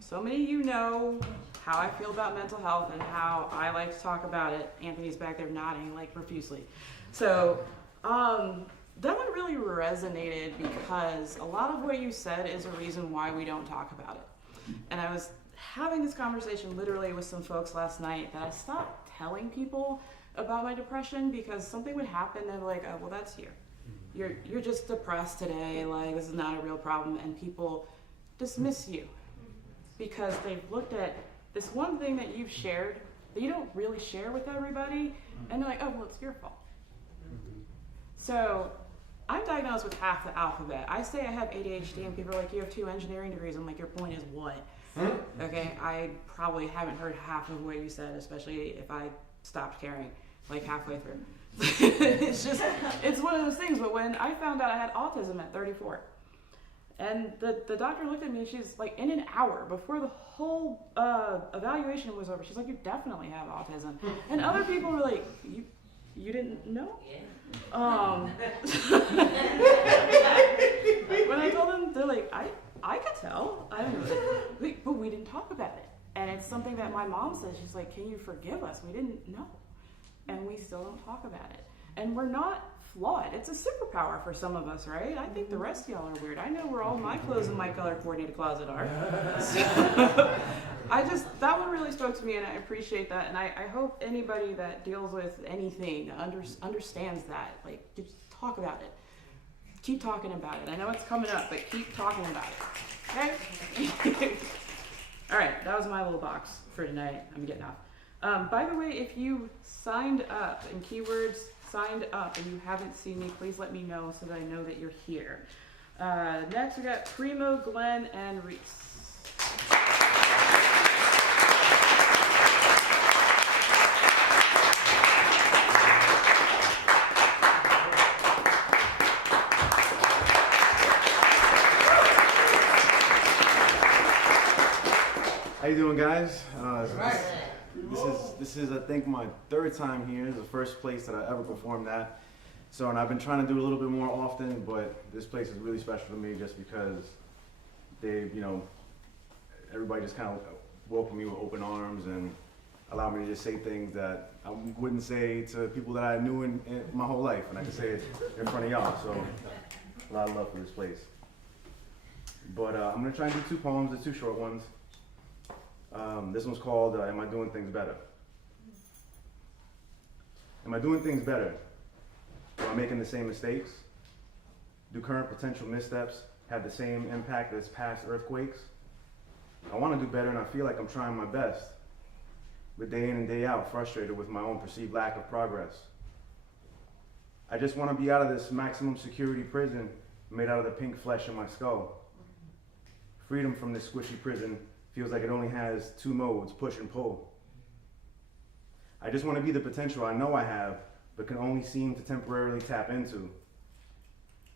So many of you know how I feel about mental health and how I like to talk about it. Anthony's back there nodding like profusely. So that one really resonated because a lot of what you said is a reason why we don't talk about it. And I was having this conversation literally with some folks last night that I stopped telling people about my depression because something would happen and they're like, oh, well, that's you. You're just depressed today, like this is not a real problem, and people dismiss you because they've looked at this one thing that you've shared that you don't really share with everybody, and they're like, oh, well, it's your fault. So I'm diagnosed with half the alphabet. I say I have ADHD and people are like, you have 2 engineering degrees. I'm like, your point is what? Okay, I probably haven't heard half of what you said, especially if I stopped caring like halfway through. It's one of those things. But when I found out I had autism at 34, and the doctor looked at me, she's like, in an hour before the whole evaluation was over, she's like, you definitely have autism. And other people were like, you didn't know? When I told them, they're like, I could tell. I don't know. But we didn't talk about it. And it's something that my mom says. She's like, can you forgive us? We didn't know. And we still don't talk about it. And we're not flawed. It's a superpower for some of us, right? I think the rest of y'all are weird. I know where all my clothes in my color-coordinated closet are. So, that one really spoke to me, and I appreciate that. And I hope anybody that deals with anything understands that. Like, just talk about it. Keep talking about it. I know it's coming up, but keep talking about it. Okay? All right, that was my little box for tonight. I'm getting off. By the way, if you signed up in keywords signed up and you haven't seen me, please let me know so that I know that you're here. Next, we got Primo, Glen, and Reese. How you doing, guys? This is I think my 3rd time here. It's the first place that I ever performed at. So, and I've been trying to do a little bit more often, but this place is really special to me just because they, everybody just kind of welcomed me with open arms and allowed me to just say things that I wouldn't say to people that I knew in my whole life, and I can say it in front of y'all. So, a lot of love for this place. But I'm gonna try and do 2 poems, the 2 short ones. This one's called Am I Doing Things Better? Am I doing things better? Am I making the same mistakes? Do current potential missteps have the same impact as past earthquakes? I want to do better and I feel like I'm trying my best, but day in and day out, frustrated with my own perceived lack of progress. I just want to be out of this maximum security prison made out of the pink flesh in my skull. Freedom from this squishy prison feels like it only has two modes, push and pull. I just want to be the potential I know I have, but can only seem to temporarily tap into.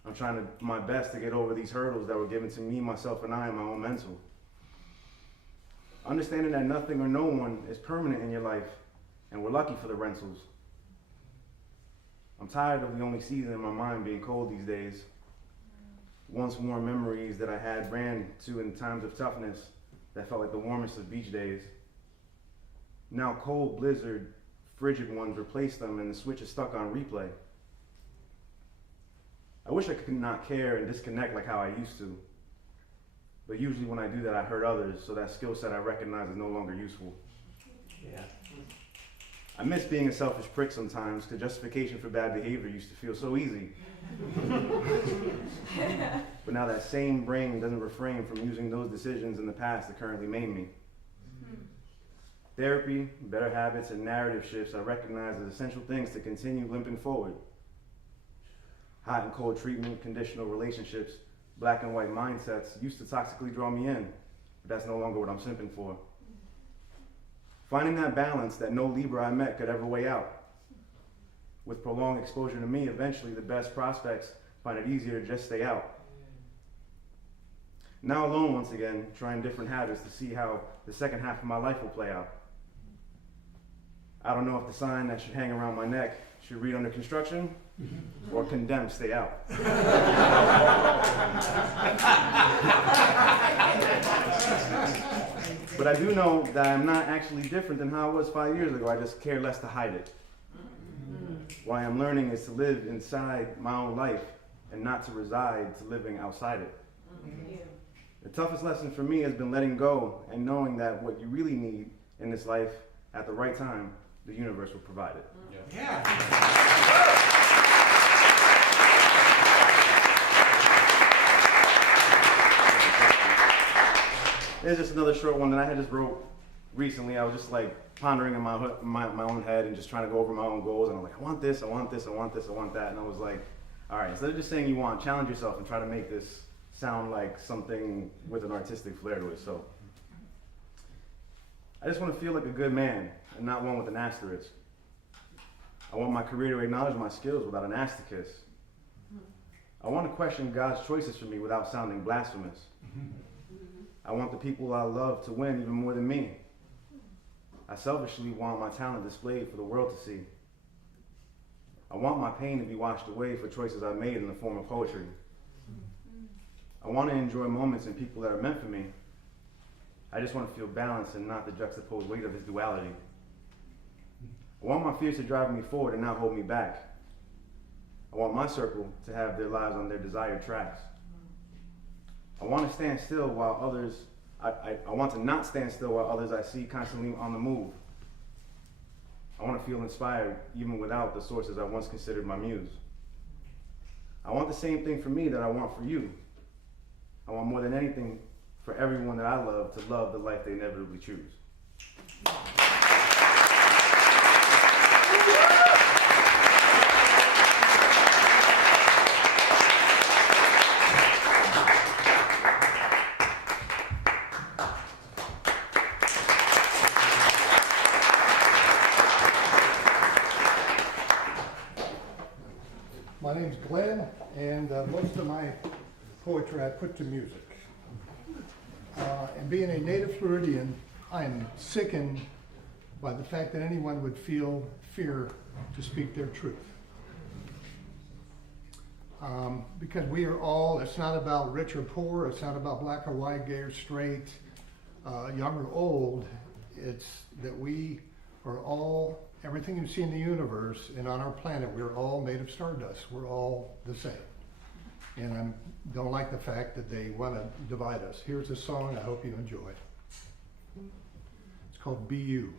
I'm trying my best to get over these hurdles that were given to me, myself, and I in my own mental. Understanding that nothing or no one is permanent in your life, and we're lucky for the rentals. I'm tired of the only season in my mind being cold these days. Once warm memories that I had ran to in times of toughness that felt like the warmest of beach days. Now cold, blizzard, frigid ones replace them and the switch is stuck on replay. I wish I could not care and disconnect like how I used to. But usually when I do that, I hurt others, so that skill set I recognize is no longer useful. Yeah. I miss being a selfish prick sometimes, because justification for bad behavior used to feel so easy. But now that same brain doesn't refrain from using those decisions in the past that currently maim me. Therapy, better habits, and narrative shifts I recognize as essential things to continue limping forward. Hot and cold treatment, conditional relationships, black and white mindsets used to toxically draw me in, but that's no longer what I'm simping for. Finding that balance that no Libra I met could ever weigh out. With prolonged exposure to me, eventually the best prospects find it easier to just stay out. Now alone once again, trying different habits to see how the second half of my life will play out. I don't know if the sign that should hang around my neck should read under construction or condemned, stay out. But I do know that I'm not actually different than how I was 5 years ago. I just care less to hide it. What I'm learning is to live inside my own life and not to reside to living outside it. The toughest lesson for me has been letting go and knowing that what you really need in this life at the right time, the universe will provide it. There's just another short one that I had just wrote recently. I was just like pondering in my own head and just trying to go over my own goals. And I'm like, I want this, I want this, I want this, I want that. And I was like, all right, instead of just saying you want, challenge yourself and try to make this sound like something with an artistic flair to it. So I just want to feel like a good man and not one with an asterisk. I want my career to acknowledge my skills without an ass to kiss. I want to question God's choices for me without sounding blasphemous. I want the people I love to win even more than me. I selfishly want my talent displayed for the world to see. I want my pain to be washed away for choices I've made in the form of poetry. I want to enjoy moments and people that are meant for me. I just want to feel balance and not the juxtaposed weight of his duality. I want my fears to drive me forward and not hold me back. I want my circle to have their lives on their desired tracks. I want to stand still while others, I want to not stand still while others I see constantly on the move. I want to feel inspired even without the sources I once considered my muse. I want the same thing for me that I want for you. I want more than anything for everyone that I love to love the life they inevitably choose. My name's Glen, and most of my poetry I put to music. And being a native Floridian, I am sickened by the fact that anyone would feel fear to speak their truth. Because we are all, it's not about rich or poor, it's not about black or white, gay or straight, young or old. It's that we are all, everything you see in the universe and on our planet, we're all made of stardust. We're all the same. And I don't like the fact that they want to divide us. Here's a song I hope you enjoy. It's called Be You.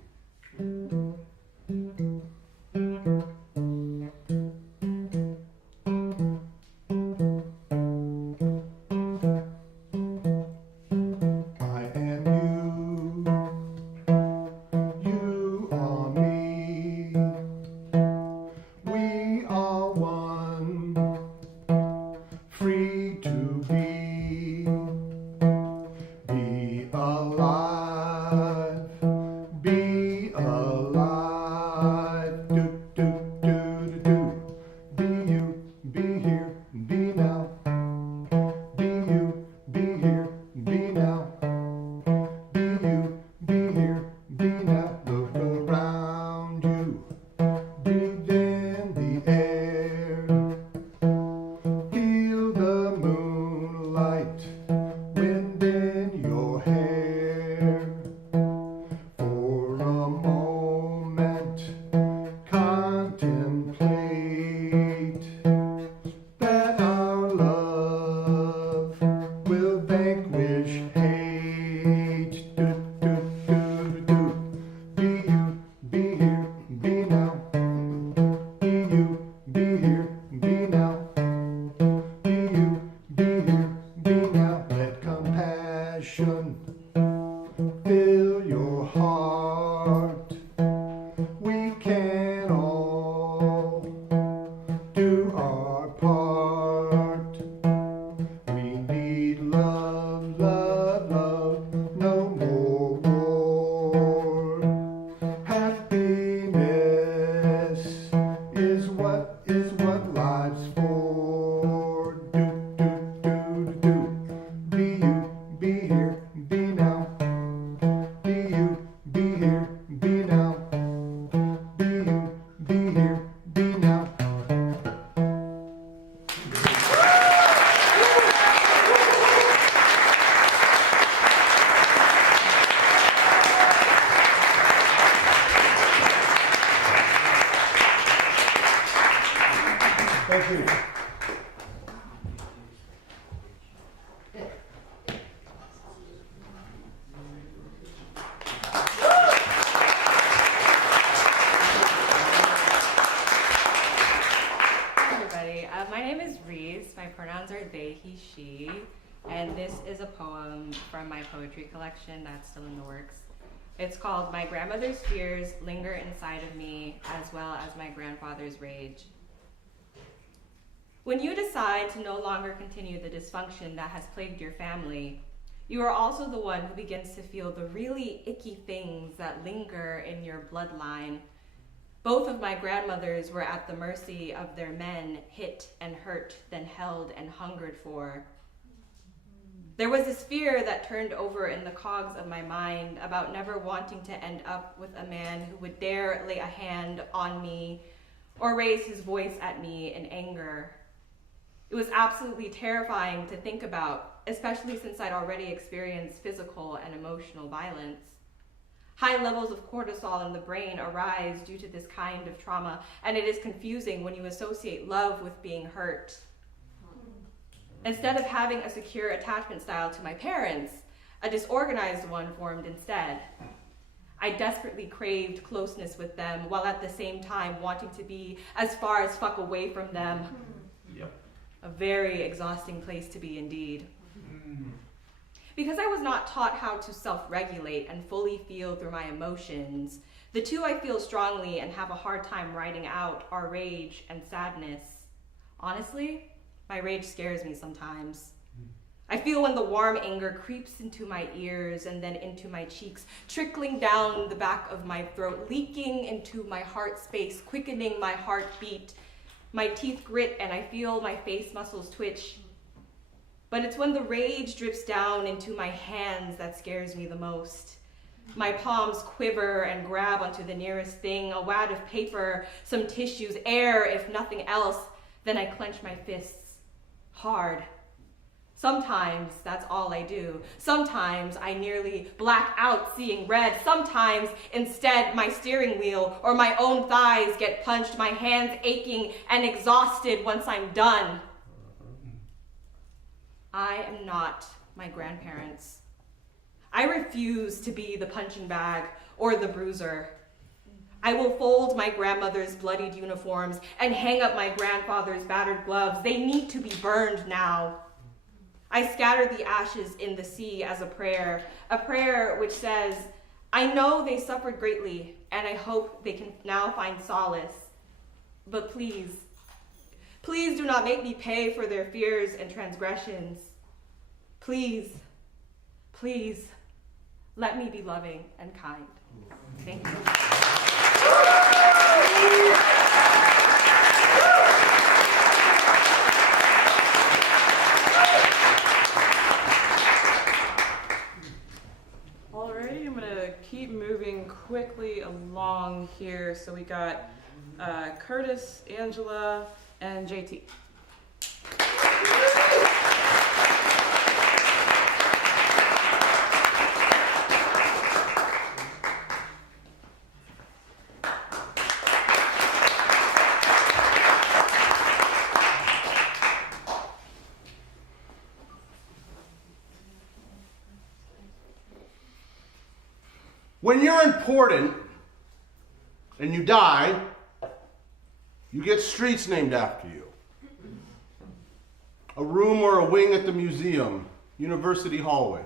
Alive. and this is a poem from my poetry collection that's still in the works. It's called My Grandmother's Fears Linger Inside of Me, as well as My Grandfather's Rage. When you decide to no longer continue the dysfunction that has plagued your family, you are also the one who begins to feel the really icky things that linger in your bloodline. Both of my grandmothers were at the mercy of their men, hit and hurt, then held and hungered for. There was this fear that turned over in the cogs of my mind about never wanting to end up with a man who would dare lay a hand on me or raise his voice at me in anger. It was absolutely terrifying to think about, especially since I'd already experienced physical and emotional violence. High levels of cortisol in the brain arise due to this kind of trauma, and it is confusing when you associate love with being hurt. Instead of having a secure attachment style to my parents, a disorganized one formed instead. I desperately craved closeness with them while at the same time wanting to be as far as fuck away from them. Yep. A very exhausting place to be indeed. Because I was not taught how to self-regulate and fully feel through my emotions, the two I feel strongly and have a hard time writing out are rage and sadness. Honestly, my rage scares me sometimes. I feel when the warm anger creeps into my ears and then into my cheeks, trickling down the back of my throat, leaking into my heart space, quickening my heartbeat. My teeth grit and I feel my face muscles twitch. But it's when the rage drips down into my hands that scares me the most. My palms quiver and grab onto the nearest thing, a wad of paper, some tissues, air, if nothing else. Then I clench my fists hard. Sometimes that's all I do. Sometimes I nearly black out seeing red. Sometimes instead my steering wheel or my own thighs get punched, my hands aching and exhausted once I'm done. I am not my grandparents. I refuse to be the punching bag or the bruiser. I will fold my grandmother's bloodied uniforms and hang up my grandfather's battered gloves. They need to be burned now. I scatter the ashes in the sea as a prayer which says, I know they suffered greatly, and I hope they can now find solace. But please, please do not make me pay for their fears and transgressions. Please, please, let me be loving and kind. Thank you. Alrighty, I'm gonna keep moving quickly along here. So we got Curtis, Angela, and JT. When you're important and you die, you get streets named after you. A room or a wing at the museum, university hallways,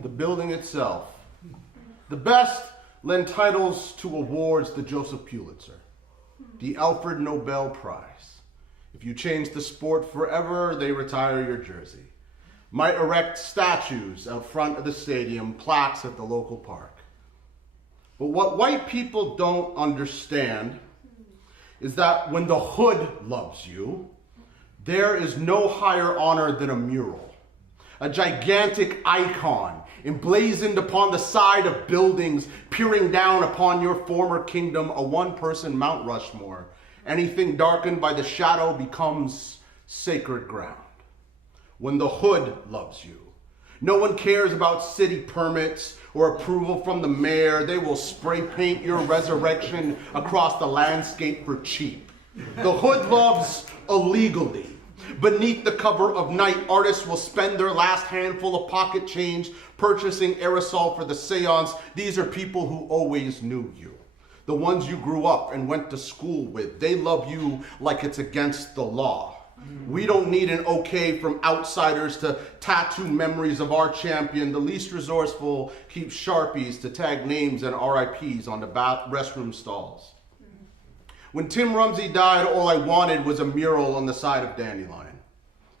the building itself. The best lend titles to awards, the Joseph Pulitzer, the Alfred Nobel Prize. If you change the sport forever, they retire your jersey. Might erect statues out front of the stadium, plaques at the local park. But what white people don't understand is that when the hood loves you, there is no higher honor than a mural, a gigantic icon emblazoned upon the side of buildings, peering down upon your former kingdom, a one-person Mount Rushmore. Anything darkened by the shadow becomes sacred ground. When the hood loves you, no one cares about city permits or approval from the mayor. They will spray paint your resurrection across the landscape for cheap. The hood loves illegally. Beneath the cover of night, artists will spend their last handful of pocket change purchasing aerosol for the seance. These are people who always knew you. The ones you grew up and went to school with. They love you like it's against the law. We don't need an okay from outsiders to tattoo memories of our champion. The least resourceful keep Sharpies to tag names and RIPs on the restroom stalls. When Tim Rumsey died, all I wanted was a mural on the side of Dandelion,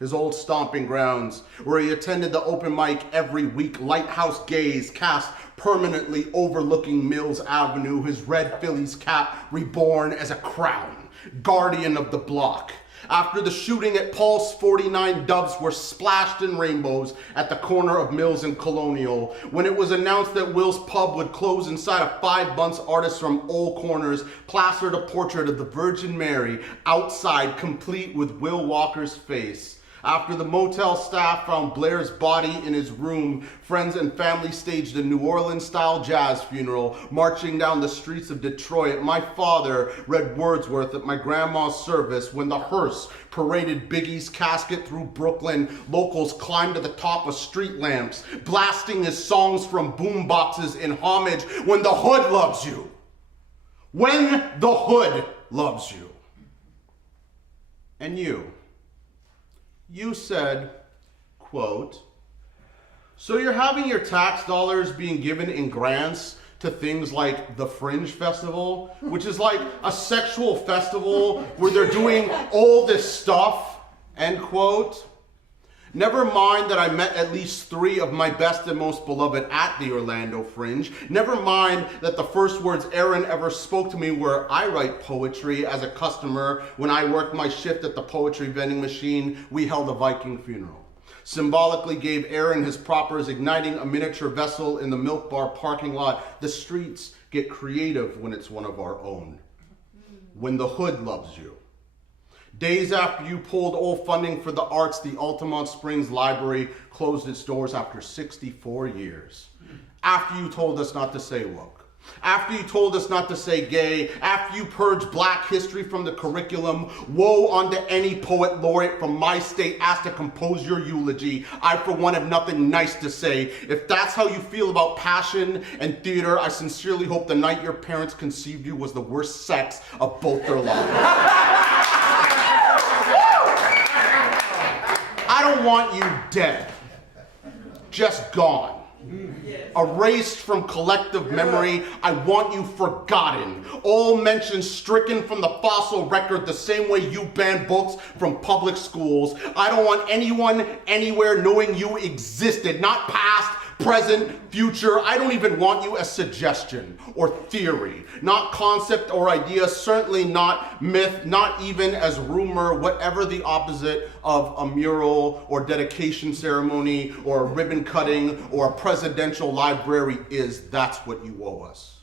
his old stomping grounds, where he attended the open mic every week, lighthouse gaze cast permanently overlooking Mills Avenue, his red Phillies cap reborn as a crown, guardian of the block. After the shooting at Pulse, 49 doves were splashed in rainbows at the corner of Mills and Colonial. When it was announced that Will's Pub would close inside of 5 months, artists from all corners plastered a portrait of the Virgin Mary outside, complete with Will Walker's face. After the motel staff found Blair's body in his room, friends and family staged a New Orleans-style jazz funeral, marching down the streets of Detroit. My father read Wordsworth at my grandma's service. When the hearse paraded Biggie's casket through Brooklyn, locals climbed to the top of street lamps, blasting his songs from boomboxes in homage. When the hood loves you. When the hood loves you. And you said, quote, so you're having your tax dollars being given in grants to things like the Fringe Festival, which is like a sexual festival where they're doing all this stuff, end quote. Never mind that I met at least 3 of my best and most beloved at the Orlando Fringe. Never mind that the first words Aaron ever spoke to me were, I write poetry as a customer. When I worked my shift at the poetry vending machine, we held a Viking funeral. Symbolically gave Aaron his propers, igniting a miniature vessel in the Milk Bar parking lot. The streets get creative when it's one of our own. When the hood loves you. Days after you pulled all funding for the arts, the Altamont Springs Library closed its doors after 64 years. After you told us not to say woke. After you told us not to say gay. After you purged black history from the curriculum. Woe unto any poet laureate from my state asked to compose your eulogy. I, for one, have nothing nice to say. If that's how you feel about passion and theater, I sincerely hope the night your parents conceived you was the worst sex of both their lives. I don't want you dead, just gone. Erased from collective memory, I want you forgotten. All mentions stricken from the fossil record the same way you ban books from public schools. I don't want anyone anywhere knowing you existed, not past, present, future. I don't even want you as suggestion or theory, not concept or idea, certainly not myth, not even as rumor, whatever the opposite of a mural or dedication ceremony or a ribbon cutting or a presidential library is. That's what you owe us.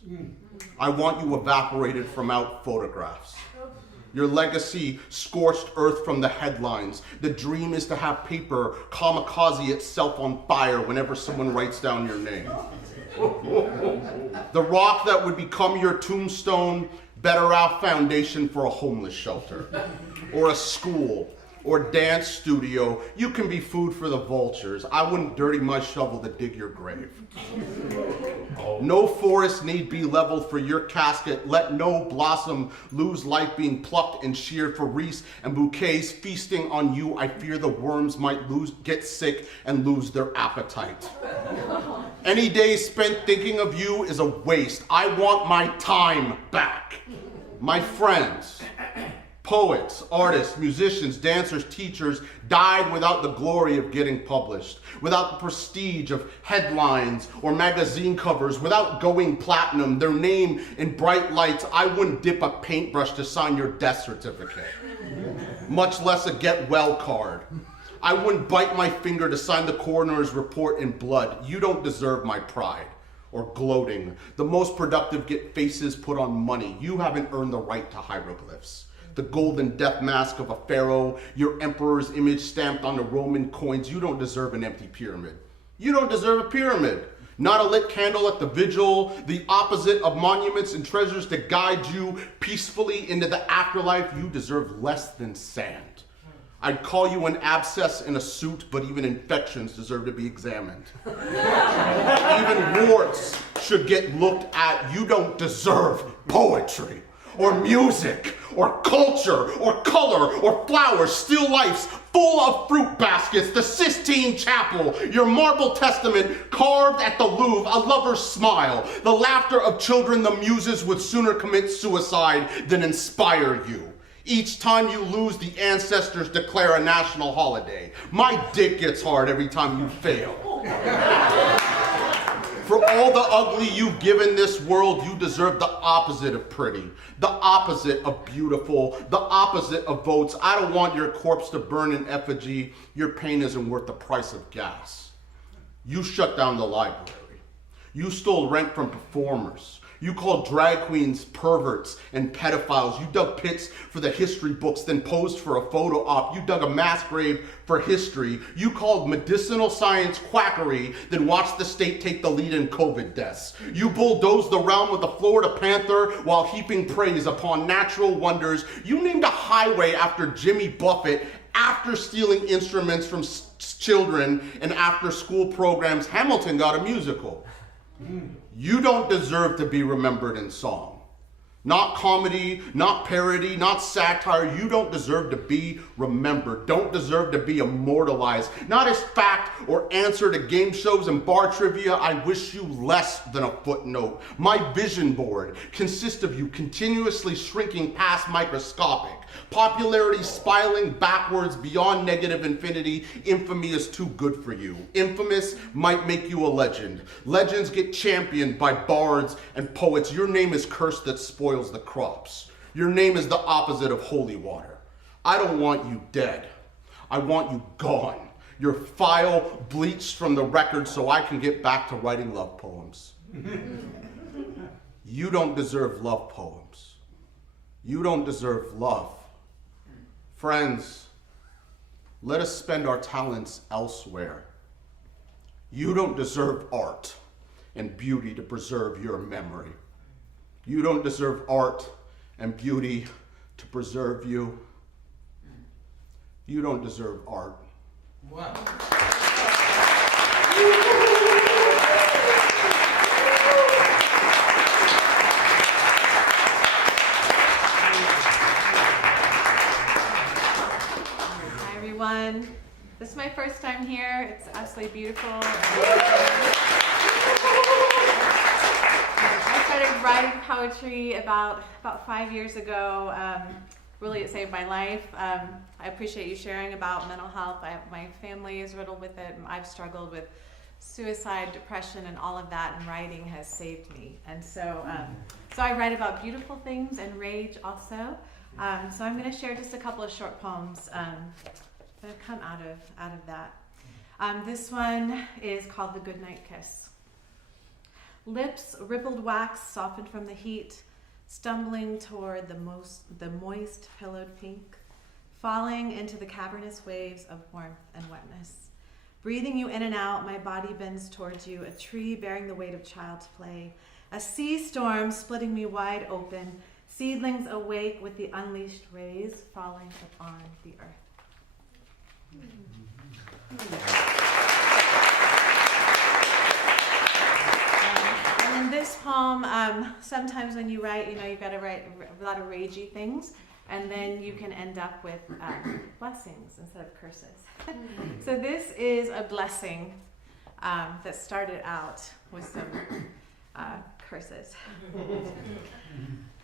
I want you evaporated from out photographs. Your legacy scorched earth from the headlines. The dream is to have paper kamikaze itself on fire whenever someone writes down your name. The rock that would become your tombstone, better out foundation for a homeless shelter, or a school, or dance studio. You can be food for the vultures. I wouldn't dirty my shovel to dig your grave. No forest need be leveled for your casket. Let no blossom lose life being plucked and sheared for wreaths and bouquets feasting on you. I fear the worms might get sick and lose their appetite. Any day spent thinking of you is a waste. I want my time back. My friends, poets, artists, musicians, dancers, teachers died without the glory of getting published, without the prestige of headlines or magazine covers, without going platinum, their name in bright lights. I wouldn't dip a paintbrush to sign your death certificate, much less a get well card. I wouldn't bite my finger to sign the coroner's report in blood. You don't deserve my pride or gloating. The most productive get faces put on money. You haven't earned the right to hieroglyphs. The golden death mask of a pharaoh, your emperor's image stamped on the Roman coins. You don't deserve an empty pyramid. You don't deserve a pyramid. Not a lit candle at the vigil, the opposite of monuments and treasures to guide you peacefully into the afterlife. You deserve less than sand. I'd call you an abscess in a suit, but even infections deserve to be examined. Even warts should get looked at. You don't deserve poetry or music, or culture, or color, or flowers, still lifes full of fruit baskets, the Sistine Chapel, your marble testament carved at the Louvre, a lover's smile, the laughter of children the muses would sooner commit suicide than inspire you. Each time you lose, the ancestors declare a national holiday. My dick gets hard every time you fail. For all the ugly you've given this world, you deserve the opposite of pretty, the opposite of beautiful, the opposite of votes. I don't want your corpse to burn in effigy. Your pain isn't worth the price of gas. You shut down the library. You stole rent from performers. You called drag queens perverts and pedophiles. You dug pits for the history books, then posed for a photo op. You dug a mass grave for history. You called medicinal science quackery, then watched the state take the lead in COVID deaths. You bulldozed the realm of the Florida Panther while heaping praise upon natural wonders. You named a highway after Jimmy Buffett after stealing instruments from children and after school programs. Hamilton got a musical. You don't deserve to be remembered in song. Not comedy, not parody, not satire. You don't deserve to be remembered. Don't deserve to be immortalized. Not as fact or answer to game shows and bar trivia. I wish you less than a footnote. My vision board consists of you continuously shrinking past microscopic. Popularity spiraling backwards beyond negative infinity. Infamy is too good for you. Infamous might make you a legend. Legends get championed by bards and poets. Your name is curse that spoils the crops. Your name is the opposite of holy water. I don't want you dead. I want you gone. Your file bleached from the record so I can get back to writing love poems. You don't deserve love poems. You don't deserve love. Friends, let us spend our talents elsewhere. You don't deserve art and beauty to preserve your memory. You don't deserve art and beauty to preserve you. You don't deserve art. Wow. This is my first time here. It's absolutely beautiful. I started writing poetry about 5 years ago. Really, it saved my life. I appreciate you sharing about mental health. My family is riddled with it. I've struggled with suicide, depression, and all of that, and writing has saved me. And so I write about beautiful things and rage also. So I'm going to share just a couple of short poems that have come out of that. This one is called The Goodnight Kiss. Lips rippled wax softened from the heat, stumbling toward the moist pillowed pink, falling into the cavernous waves of warmth and wetness. Breathing you in and out, my body bends towards you, a tree bearing the weight of child's play, a sea storm splitting me wide open, seedlings awake with the unleashed rays falling upon the earth. And in this poem, sometimes when you write, you've got to write a lot of ragey things, and then you can end up with blessings instead of curses. So this is a blessing that started out with some curses.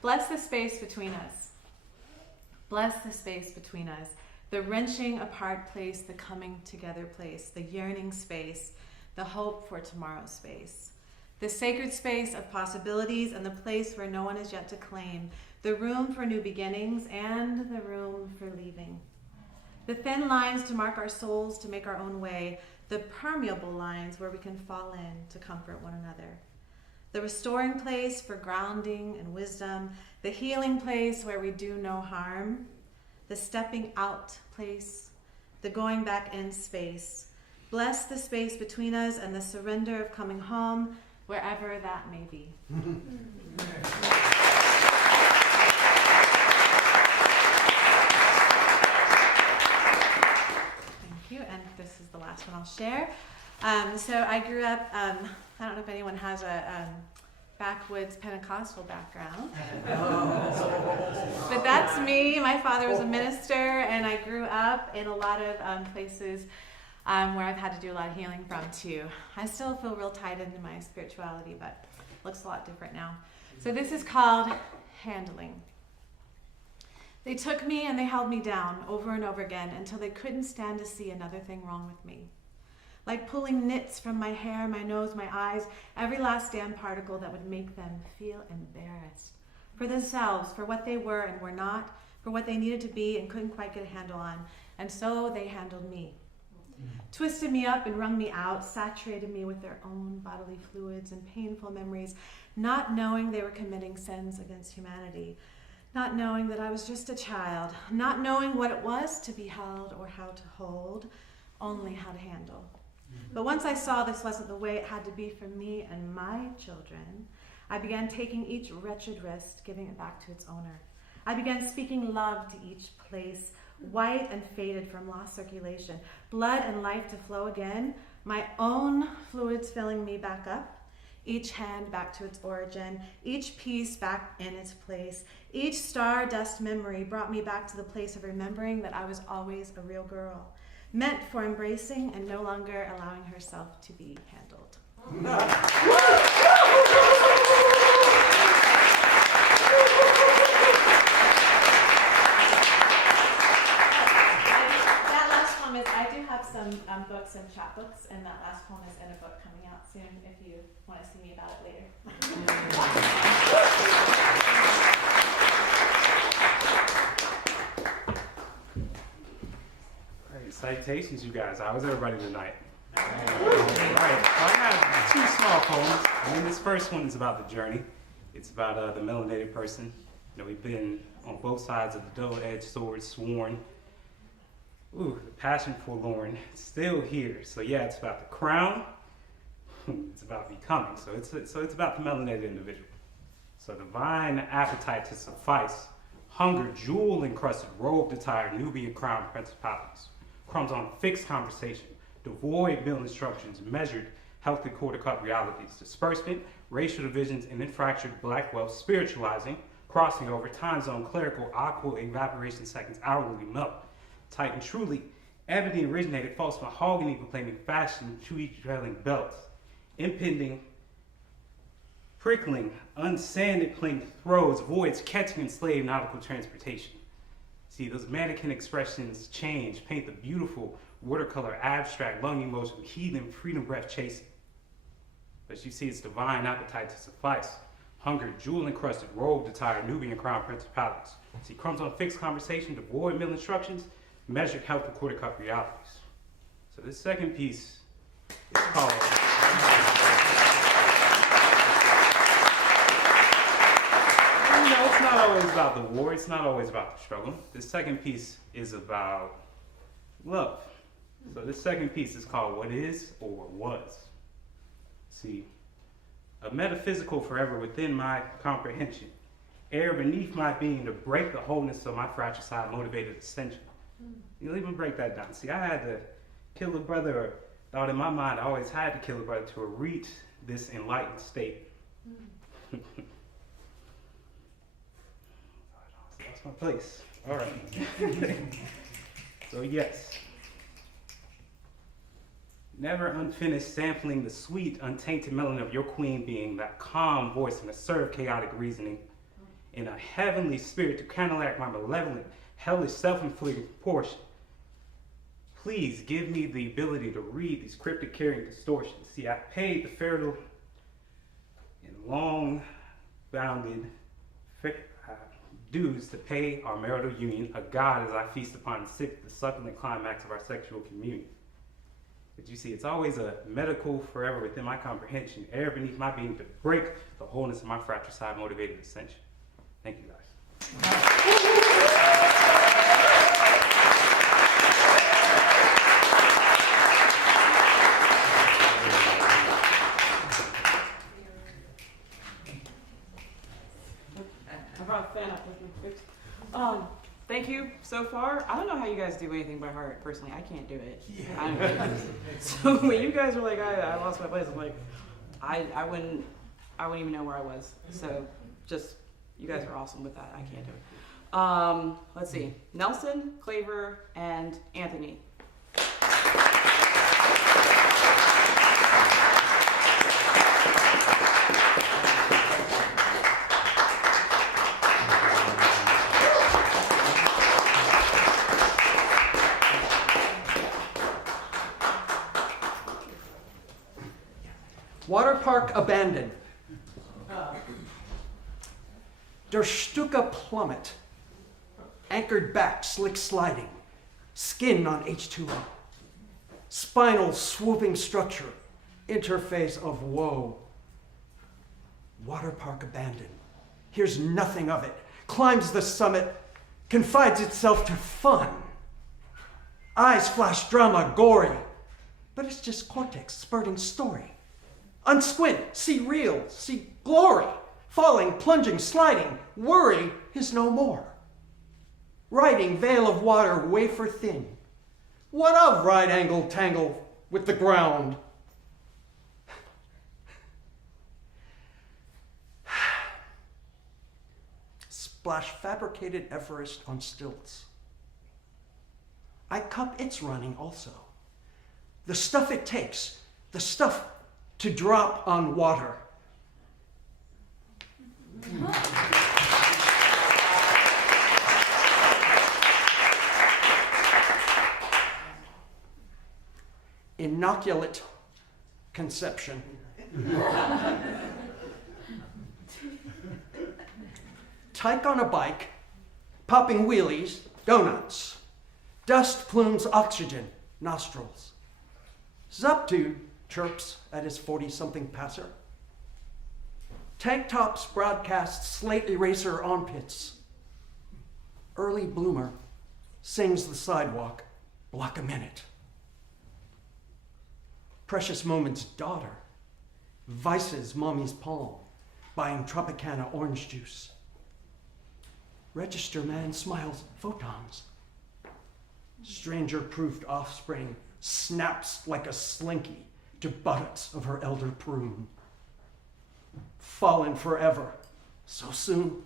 Bless the space between us. Bless the space between us. The wrenching apart place, the coming together place, the yearning space, the hope for tomorrow space. The sacred space of possibilities and the place where no one is yet to claim. The room for new beginnings and the room for leaving. The thin lines to mark our souls to make our own way. The permeable lines where we can fall in to comfort one another. The restoring place for grounding and wisdom. The healing place where we do no harm. The stepping out place, the going back in space. Bless the space between us and the surrender of coming home, wherever that may be. Thank you, and this is the last one I'll share. So I grew up, I don't know if anyone has a backwoods Pentecostal background. But that's me. My father was a minister, and I grew up in a lot of places where I've had to do a lot of healing from too. I still feel real tied into my spirituality, but it looks a lot different now. So this is called handling. They took me and they held me down over and over again until they couldn't stand to see another thing wrong with me. Like pulling nits from my hair, my nose, my eyes, every last damn particle that would make them feel embarrassed. For themselves, for what they were and were not, for what they needed to be and couldn't quite get a handle on. And so they handled me. Twisted me up and wrung me out, saturated me with their own bodily fluids and painful memories, not knowing they were committing sins against humanity, not knowing that I was just a child, not knowing what it was to be held or how to hold, only how to handle. But once I saw this wasn't the way it had to be for me and my children, I began taking each wretched wrist, giving it back to its owner. I began speaking love to each place, white and faded from lost circulation, blood and life to flow again, my own fluids filling me back up, each hand back to its origin, each piece back in its place. Each stardust memory brought me back to the place of remembering that I was always a real girl, meant for embracing and no longer allowing herself to be handled. That last poem is, I do have some books and chapbooks, and that last poem is in a book coming out soon if you want to see me about it later. Citations, you guys. How was everybody tonight? All right. Well, I have two small poems. This first one is about the journey. It's about the melanated person. You know, we've been on both sides of the double-edged sword, sworn. Ooh, the passion forlorn, still here. So yeah, it's about the crown. It's about becoming. So it's about the melanated individual. So divine appetite to suffice, hunger, jewel-encrusted, robe-attired, Nubian crown principalities. Crumbs on fixed conversation, devoid meal instructions, measured, healthy quarter-cup realities, disbursement, racial divisions, and infractured black wealth, spiritualizing, crossing over, time zone, clerical, aqua, evaporation seconds, hourly melt, tight and truly, ebony originated, false mahogany, proclaiming fashion, chewy trailing belts, impending, prickling, unsanded plain throws, voids, catching enslaved nautical transportation. See, those mannequin expressions change, paint the beautiful watercolor, abstract, lung emotion, heathen, freedom breath chasing. But you see, it's divine appetite to suffice. Hunger, jewel encrusted, robe attired, Nubian crown principalities. See, crumbs on fixed conversation, devoid meal instructions, measured health and quarter cup realities. So this second piece is called it's not always about the war, it's not always about the struggle. This second piece is about love. So this second piece is called What Is or Was. See, a metaphysical forever within my comprehension, air beneath my being to break the wholeness of my fratricide motivated ascension. You'll even break that down. See, I had to kill a brother, or thought in my mind I always had to kill a brother to reach this enlightened state. That's my place. All right. So yes. Never unfinished sampling the sweet, untainted melanin of your queen being, that calm voice and assertive chaotic reasoning in a heavenly spirit to counteract my malevolent, hellish, self-inflicted proportion. Please give me the ability to read these cryptic carrying distortions. See, I paid the fertile and long-bounded dues to pay our marital union, a god as I feast upon the succulent climax of our sexual communion. But you see, it's always a medical forever within my comprehension, air beneath my being to break the wholeness of my fratricide motivated ascension. Thank you, guys. Thank you so far. I don't know how you guys do anything by heart. Personally, I can't do it. Yeah. So when you guys were like, I lost my place, I'm like, I wouldn't I wouldn't even know where I was. So just, you guys are awesome with that. I can't do it. Let's see. Nelson, Claver, and Anthony. Water park abandoned. Der Stuka plummet. Anchored back, slick sliding. Skin on H2O. Spinal swooping structure. Interface of woe. Water park abandoned. Hears nothing of it. Climbs the summit. Confides itself to fun. Eyes flash drama, gory. But it's just cortex spurting story. Unsquint, see real, see glory. Falling, plunging, sliding, worry is no more. Riding veil of water, wafer thin. What of right angle tangle with the ground? Splash fabricated Everest on stilts. I cup its running also. The stuff it takes, the stuff to drop on water. Inoculate conception. Tyke on a bike, popping wheelies, donuts. Dust plumes oxygen, nostrils. Zuptude chirps at his 40-something passer. Tank tops broadcast slate eraser armpits. Early bloomer sings the sidewalk, block a minute. Precious Moment's daughter vices mommy's palm, buying Tropicana orange juice. Register man smiles photons. Stranger-proofed offspring snaps like a slinky to buttocks of her elder prune. Fallen forever, so soon.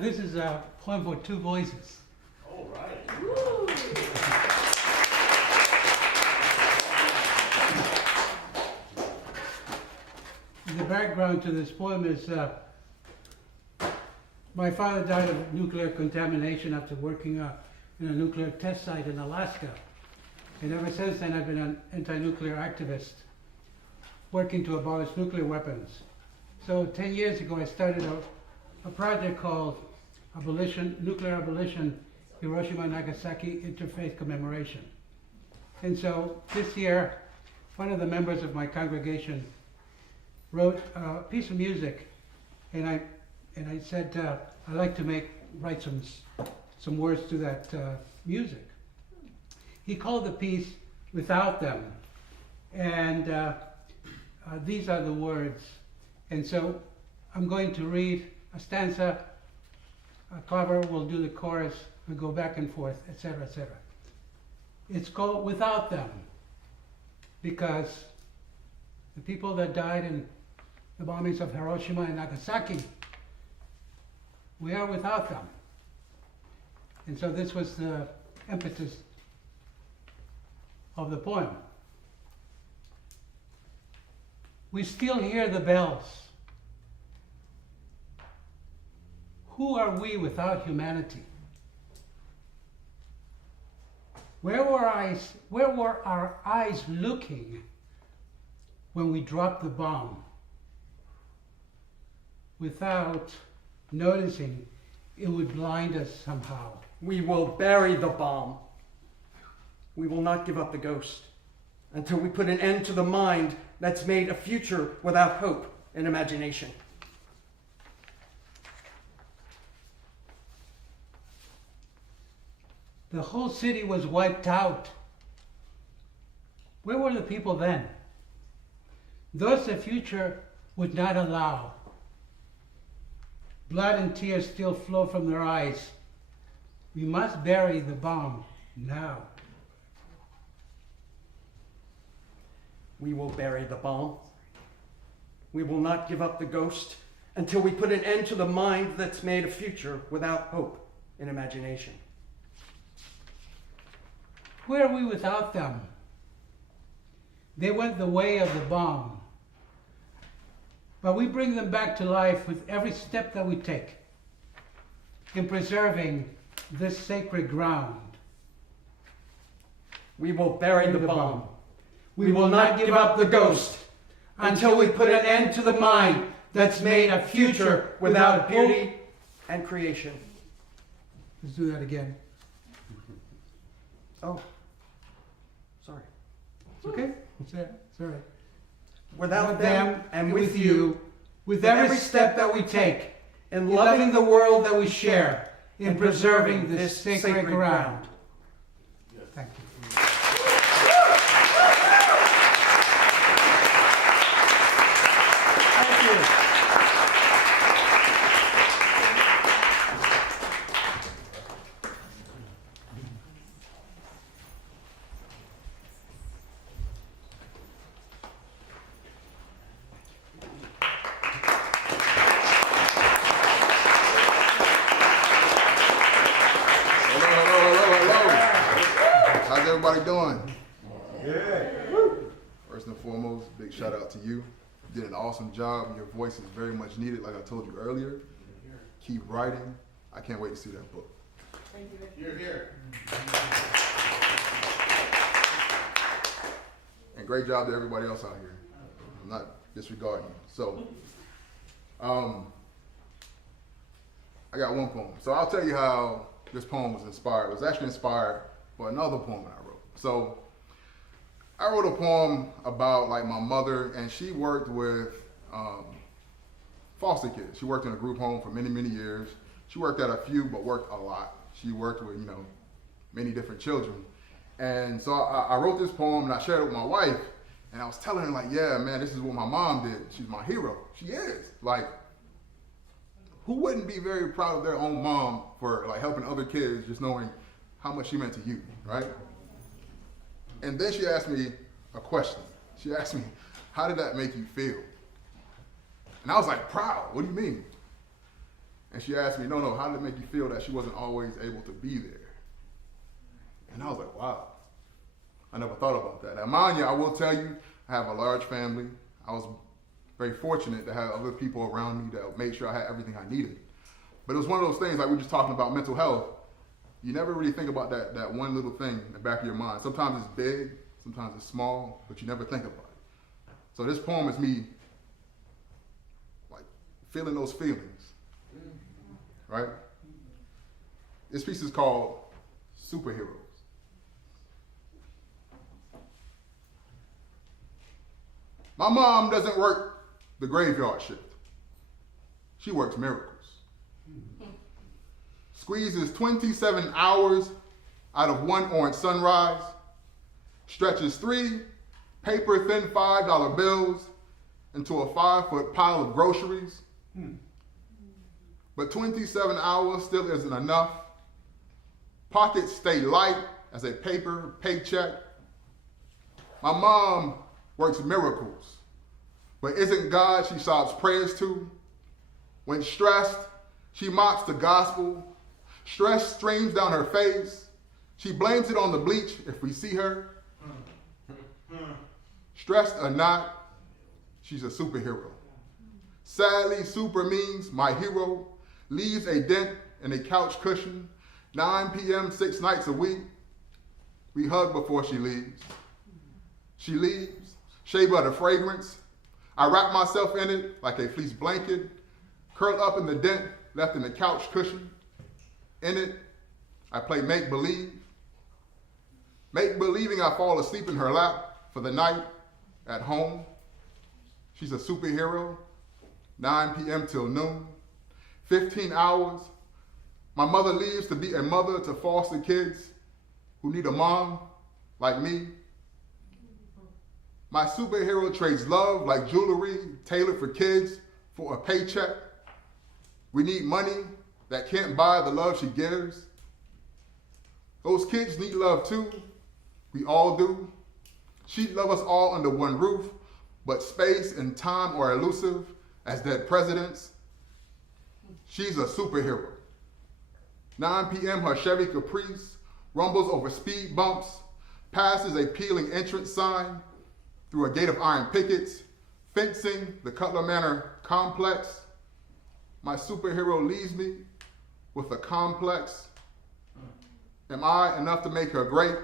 This is a poem for two voices. All right. The background to this poem is my father died of nuclear contamination after working in a nuclear test site in Alaska. And ever since then, I've been an anti-nuclear activist working to abolish nuclear weapons. So 10 years ago, I started a project called Nuclear Abolition, Hiroshima and Nagasaki Interfaith Commemoration. And so this year, one of the members of my congregation wrote a piece of music, and I said I'd like to write some words to that music. He called the piece "Without Them," and these are the words. And so I'm going to read a stanza. Claver will do the chorus and go back and forth, etc., etc. It's called "Without Them" because the people that died in the bombings of Hiroshima and Nagasaki, we are without them. And so this was the impetus of the poem. We still hear the bells. Who are we without humanity? Where were our eyes looking when we dropped the bomb? Without noticing, it would blind us somehow. We will bury the bomb. We will not give up the ghost until we put an end to the mind that's made a future without hope and imagination. the whole city was wiped out. Where were the people then? Those the future would not allow. Blood and tears still flow from their eyes. We must bury the bomb now. We will bury the bomb. We will not give up the ghost until we put an end to the mind that's made a future without hope and imagination. Where are we without them? They went the way of the bomb. But we bring them back to life with every step that we take in preserving this sacred ground. We will bury the bomb. We will not give up the ghost until we put an end to the mind that's made a future without beauty and creation. Let's do that again. Oh, sorry. It's okay? It's all right. Without them and with you, with every step that we take, in loving the world that we share, in preserving this sacred ground. Thank you. How's everybody doing? Yeah. First and foremost, big shout out to you. You did an awesome job. Your voice is very much needed, like I told you earlier. Keep writing. I can't wait to see that book. Thank you. You're here. And great job to everybody else out here. I'm not disregarding you. So, I got one poem. So I'll tell you how this poem was inspired. It was actually inspired by another poem that I wrote. So I wrote a poem about like my mother, and she worked with foster kids. She worked in a group home for many, many years. She worked at a few, but worked a lot. She worked with, many different children. And so I wrote this poem and I shared it with my wife, and I was telling her like, yeah, man, this is what my mom did. She's my hero. She is. Like, who wouldn't be very proud of their own mom for like helping other kids, just knowing how much she meant to you, right? And then she asked me a question. She asked me, how did that make you feel? And I was like, proud, what do you mean? And she asked me, no, how did it make you feel that she wasn't always able to be there? And I was like, wow, I never thought about that. Now, mind you, I will tell you, I have a large family. I was very fortunate to have other people around me that made sure I had everything I needed. But it was one of those things, like we were just talking about mental health. You never really think about that one little thing in the back of your mind. Sometimes it's big, sometimes it's small, but you never think about it. So this poem is me, like, feeling those feelings, right? This piece is called Superheroes. My mom doesn't work the graveyard shift. She works miracles. Squeezes 27 hours out of one orange sunrise, stretches 3 paper-thin $5 bills into a 5-foot pile of groceries. But 27 hours still isn't enough. Pockets stay light as a paper paycheck. My mom works miracles, but isn't God she shouts prayers to? When stressed, she mocks the gospel. Stress streams down her face. She blames it on the bleach if we see her. Stressed or not, she's a superhero. Sadly, super means my hero leaves a dent in a couch cushion. 9 p.m., 6 nights a week. We hug before she leaves. She leaves, shea butter fragrance. I wrap myself in it like a fleece blanket, curl up in the dent left in the couch cushion. In it, I play make-believe. Make-believing I fall asleep in her lap for the night at home. She's a superhero, 9 p.m. till noon, 15 hours. My mother leaves to be a mother to foster kids who need a mom like me. My superhero trades love like jewelry tailored for kids for a paycheck. We need money that can't buy the love she gives. Those kids need love too. We all do. She'd love us all under one roof, but space and time are elusive as dead presidents. She's a superhero. 9 p.m. her Chevy Caprice rumbles over speed bumps, passes a peeling entrance sign through a gate of iron pickets, fencing the Cutler Manor complex. My superhero leaves me with a complex. Am I enough to make her great?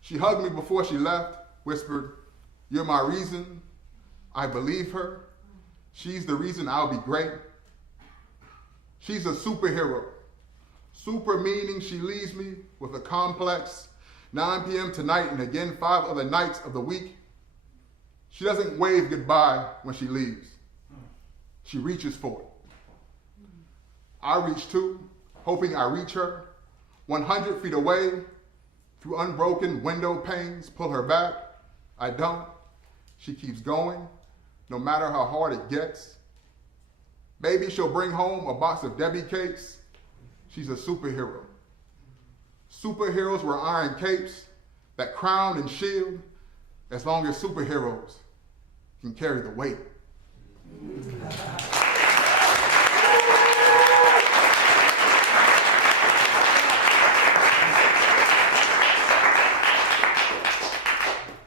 She hugged me before she left, whispered, "You're my reason." I believe her. She's the reason I'll be great. She's a superhero. Super meaning she leaves me with a complex. 9 p.m. tonight and again 5 other nights of the week. She doesn't wave goodbye when she leaves. She reaches for it. I reach too, hoping I reach her. 100 feet away, through unbroken window panes, pull her back. I don't. She keeps going, no matter how hard it gets. Maybe she'll bring home a box of Debbie cakes. She's a superhero. Superheroes wear iron capes that crown and shield as long as superheroes can carry the weight.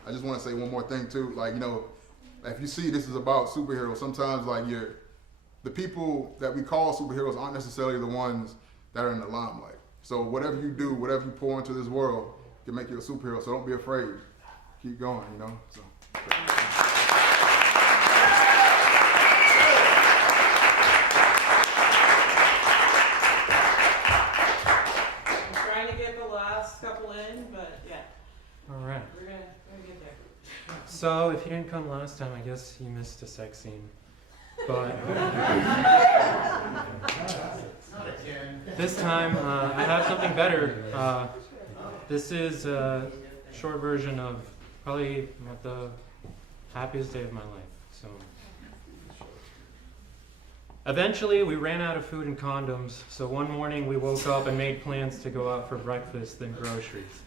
I just want to say one more thing too. Like, if you see this is about superheroes, sometimes the people that we call superheroes aren't necessarily the ones that are in the limelight. So whatever you do, whatever you pour into this world can make you a superhero. So don't be afraid. Keep going, So. I'm trying to get the last couple in, but yeah. All right. We're gonna get there. So if you didn't come last time, I guess you missed a sex scene. But this time I have something better. This is a short version of probably the happiest day of my life. So eventually we ran out of food and condoms. So one morning we woke up and made plans to go out for breakfast, then groceries.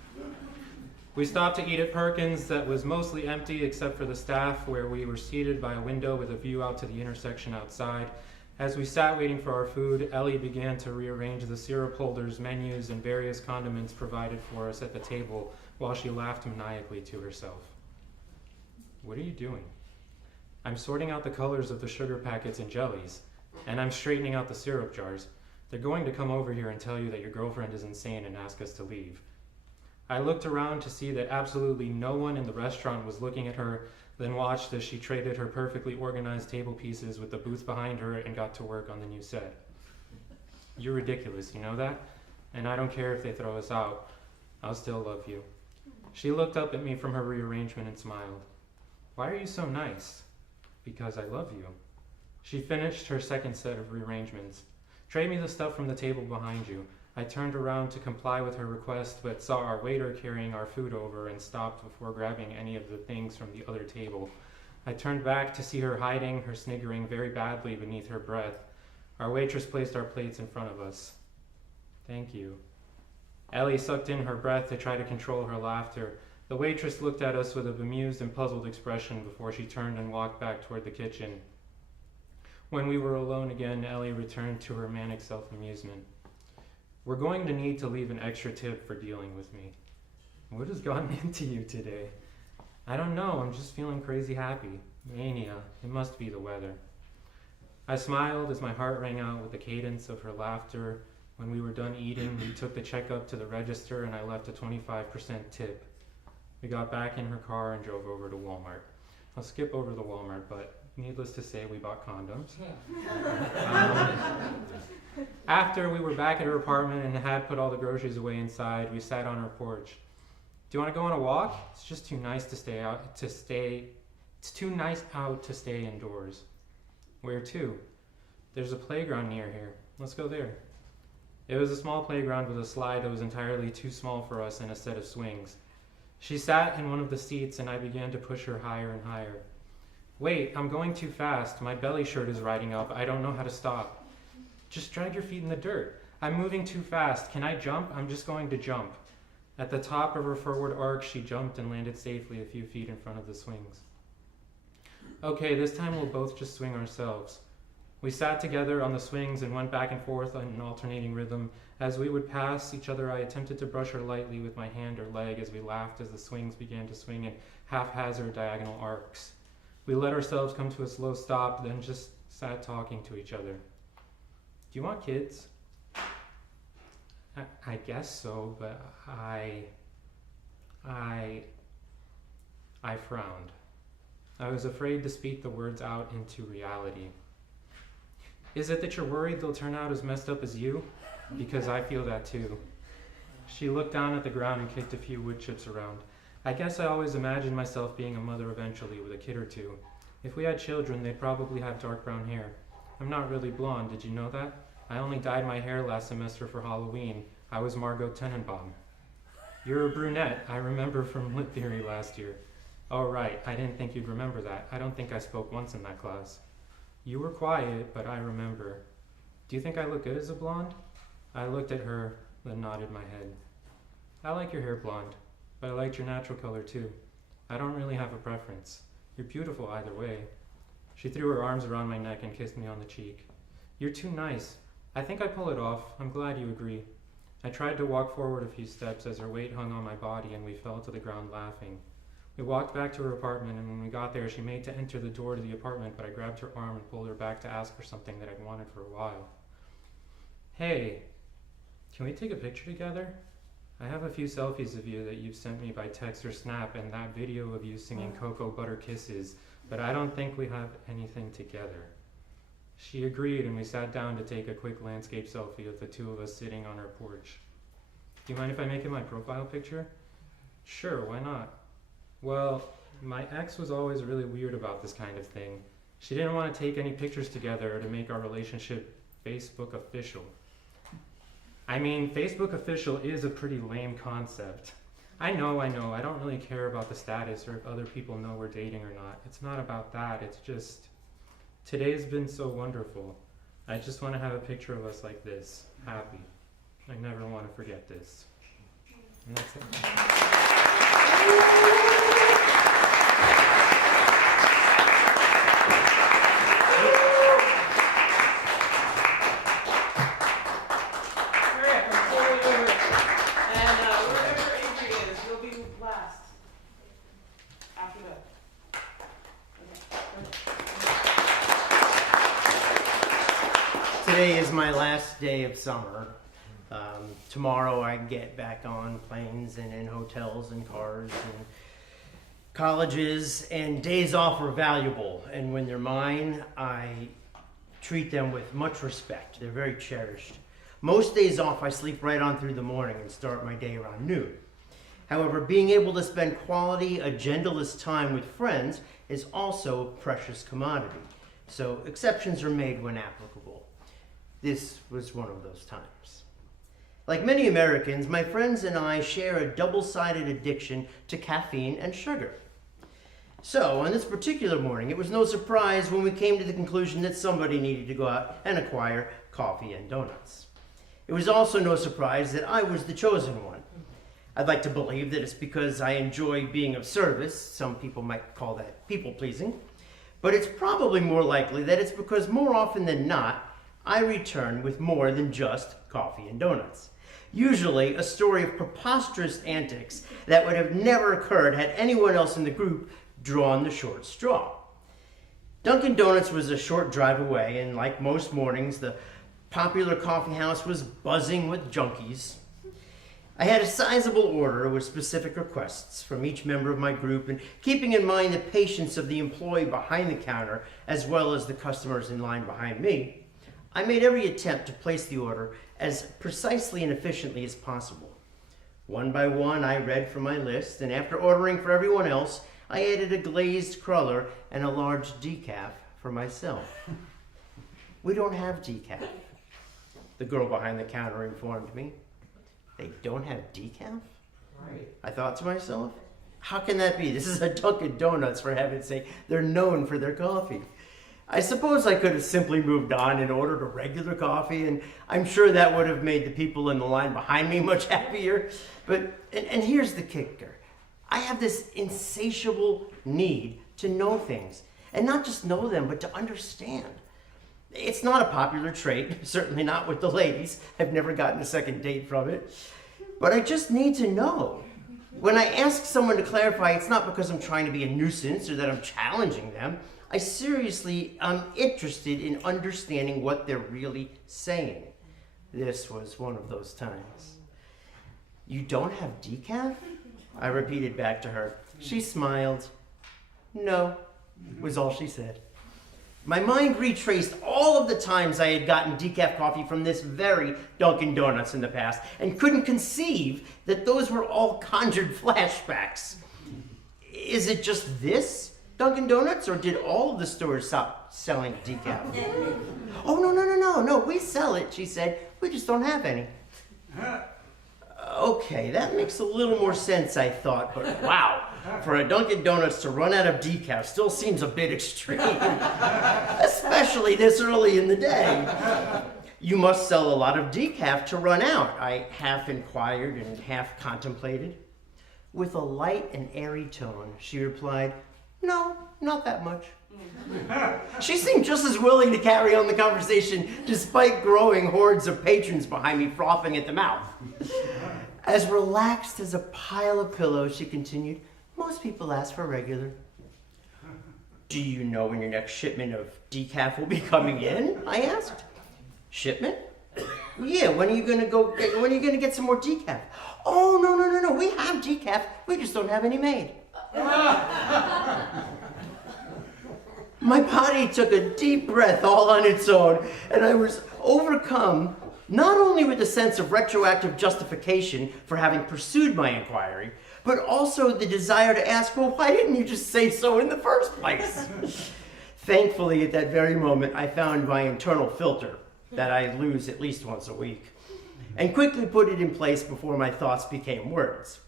We stopped to eat at Perkins that was mostly empty except for the staff, where we were seated by a window with a view out to the intersection outside. As we sat waiting for our food, Ellie began to rearrange the syrup holders, menus, and various condiments provided for us at the table while she laughed maniacally to herself. "What are you doing?" "I'm sorting out the colors of the sugar packets and jellies, and I'm straightening out the syrup jars. They're going to come over here and tell you that your girlfriend is insane and ask us to leave." I looked around to see that absolutely no one in the restaurant was looking at her, then watched as she traded her perfectly organized table pieces with the booth behind her and got to work on the new set. "You're ridiculous, you know that? And I don't care if they throw us out. I'll still love you." She looked up at me from her rearrangement and smiled. "Why are you so nice?" "Because I love you." She finished her second set of rearrangements. "Trade me the stuff from the table behind you." I turned around to comply with her request, but saw our waiter carrying our food over and stopped before grabbing any of the things from the other table. I turned back to see her hiding her sniggering very badly beneath her breath. Our waitress placed our plates in front of us. "Thank you." Ellie sucked in her breath to try to control her laughter. The waitress looked at us with a bemused and puzzled expression before she turned and walked back toward the kitchen. When we were alone again, Ellie returned to her manic self-amusement. "We're going to need to leave an extra tip for dealing with me." "What has gotten into you today?" "I don't know, I'm just feeling crazy happy. Mania, it must be the weather." I smiled as my heart rang out with the cadence of her laughter. When we were done eating, we took the check up to the register and I left a 25% tip. We got back in her car and drove over to Walmart. I'll skip over the Walmart, but needless to say, we bought condoms. After we were back at her apartment and had put all the groceries away inside, we sat on her porch. "Do you want to go on a walk? It's just too nice to stay out It's too nice out to stay indoors." "Where to?" "There's a playground near here. Let's go there." It was a small playground with a slide that was entirely too small for us and a set of swings. She sat in one of the seats and I began to push her higher and higher. Wait, I'm going too fast. My belly shirt is riding up. I don't know how to stop. Just drag your feet in the dirt. I'm moving too fast. Can I jump? I'm just going to jump. At the top of her forward arc, she jumped and landed safely a few feet in front of the swings. Okay, this time we'll both just swing ourselves. We sat together on the swings and went back and forth on an alternating rhythm. As we would pass each other, I attempted to brush her lightly with my hand or leg as we laughed as the swings began to swing in haphazard diagonal arcs. We let ourselves come to a slow stop, then just sat talking to each other. Do you want kids? I guess so, but I frowned. I was afraid to speak the words out into reality. Is it that you're worried they'll turn out as messed up as you? Because I feel that too. She looked down at the ground and kicked a few wood chips around. I guess I always imagined myself being a mother eventually with a kid or two. If we had children, they'd probably have dark brown hair. I'm not really blonde, did you know that? I only dyed my hair last semester for Halloween. I was Margot Tenenbaum. You're a brunette, I remember from Lit Theory last year. Oh right, I didn't think you'd remember that. I don't think I spoke once in that class. You were quiet, but I remember. Do you think I look good as a blonde? I looked at her, then nodded my head. I like your hair blonde, but I liked your natural color too. I don't really have a preference. You're beautiful either way. She threw her arms around my neck and kissed me on the cheek. You're too nice. I think I pull it off. I'm glad you agree. I tried to walk forward a few steps as her weight hung on my body and we fell to the ground laughing. We walked back to her apartment, and when we got there, she made to enter the door to the apartment, but I grabbed her arm and pulled her back to ask her something that I'd wanted for a while. Hey, can we take a picture together? I have a few selfies of you that you've sent me by text or snap, and that video of you singing Cocoa Butter Kisses, but I don't think we have anything together. She agreed, and we sat down to take a quick landscape selfie of the two of us sitting on our porch. Do you mind if I make it my profile picture? Sure, why not? Well, my ex was always really weird about this kind of thing. She didn't want to take any pictures together or to make our relationship Facebook official. I mean, Facebook official is a pretty lame concept. I know, I don't really care about the status or if other people know we're dating or not. It's not about that, it's just, today's been so wonderful. I just want to have a picture of us like this, happy. I never want to forget this. And that's it. Today is my last day of summer. Tomorrow I get back on planes and in hotels and cars and colleges, and days off are valuable, and when they're mine, I treat them with much respect. They're very cherished. Most days off I sleep right on through the morning and start my day around noon. However, being able to spend quality, agendaless time with friends is also a precious commodity, so exceptions are made when applicable. This was one of those times. Like many Americans, my friends and I share a double-sided addiction to caffeine and sugar. So, on this particular morning, it was no surprise when we came to the conclusion that somebody needed to go out and acquire coffee and donuts. It was also no surprise that I was the chosen one. I'd like to believe that it's because I enjoy being of service. Some people might call that people-pleasing. But it's probably more likely that it's because more often than not, I return with more than just coffee and donuts. Usually a story of preposterous antics that would have never occurred had anyone else in the group drawn the short straw. Dunkin' Donuts was a short drive away, and like most mornings, the popular coffee house was buzzing with junkies. I had a sizable order with specific requests from each member of my group, and keeping in mind the patience of the employee behind the counter as well as the customers in line behind me, I made every attempt to place the order as precisely and efficiently as possible. One by one, I read from my list, and after ordering for everyone else, I added a glazed cruller and a large decaf for myself. We don't have decaf. the girl behind the counter informed me. They don't have decaf? Right. I thought to myself, how can that be? This is a Dunkin' Donuts, for heaven's sake. They're known for their coffee. I suppose I could have simply moved on and ordered a regular coffee, and I'm sure that would have made the people in the line behind me much happier. But, and here's the kicker. I have this insatiable need to know things, and not just know them, but to understand. It's not a popular trait, certainly not with the ladies. I've never gotten a second date from it. But I just need to know. When I ask someone to clarify, it's not because I'm trying to be a nuisance or that I'm challenging them. I seriously am interested in understanding what they're really saying. This was one of those times. You don't have decaf? I repeated back to her. She smiled. No, was all she said. My mind retraced all of the times I had gotten decaf coffee from this very Dunkin' Donuts in the past and couldn't conceive that those were all conjured flashbacks. Is it just this Dunkin' Donuts, or did all of the stores stop selling decaf? Oh, no, we sell it, she said. We just don't have any. Okay, that makes a little more sense, I thought, but wow, for a Dunkin' Donuts to run out of decaf still seems a bit extreme, especially this early in the day. You must sell a lot of decaf to run out, I half inquired and half contemplated. With a light and airy tone, she replied, no, not that much. She seemed just as willing to carry on the conversation despite growing hordes of patrons behind me frothing at the mouth. As relaxed as a pile of pillows, she continued, most people ask for regular. Do you know when your next shipment of decaf will be coming in? I asked. Shipment? Yeah, when are you gonna get some more decaf? Oh, no, we have decaf, we just don't have any made. My body took a deep breath all on its own, and I was overcome not only with a sense of retroactive justification for having pursued my inquiry, but also the desire to ask, well, why didn't you just say so in the first place? Thankfully, at that very moment, I found my internal filter that I lose at least once a week, and quickly put it in place before my thoughts became words.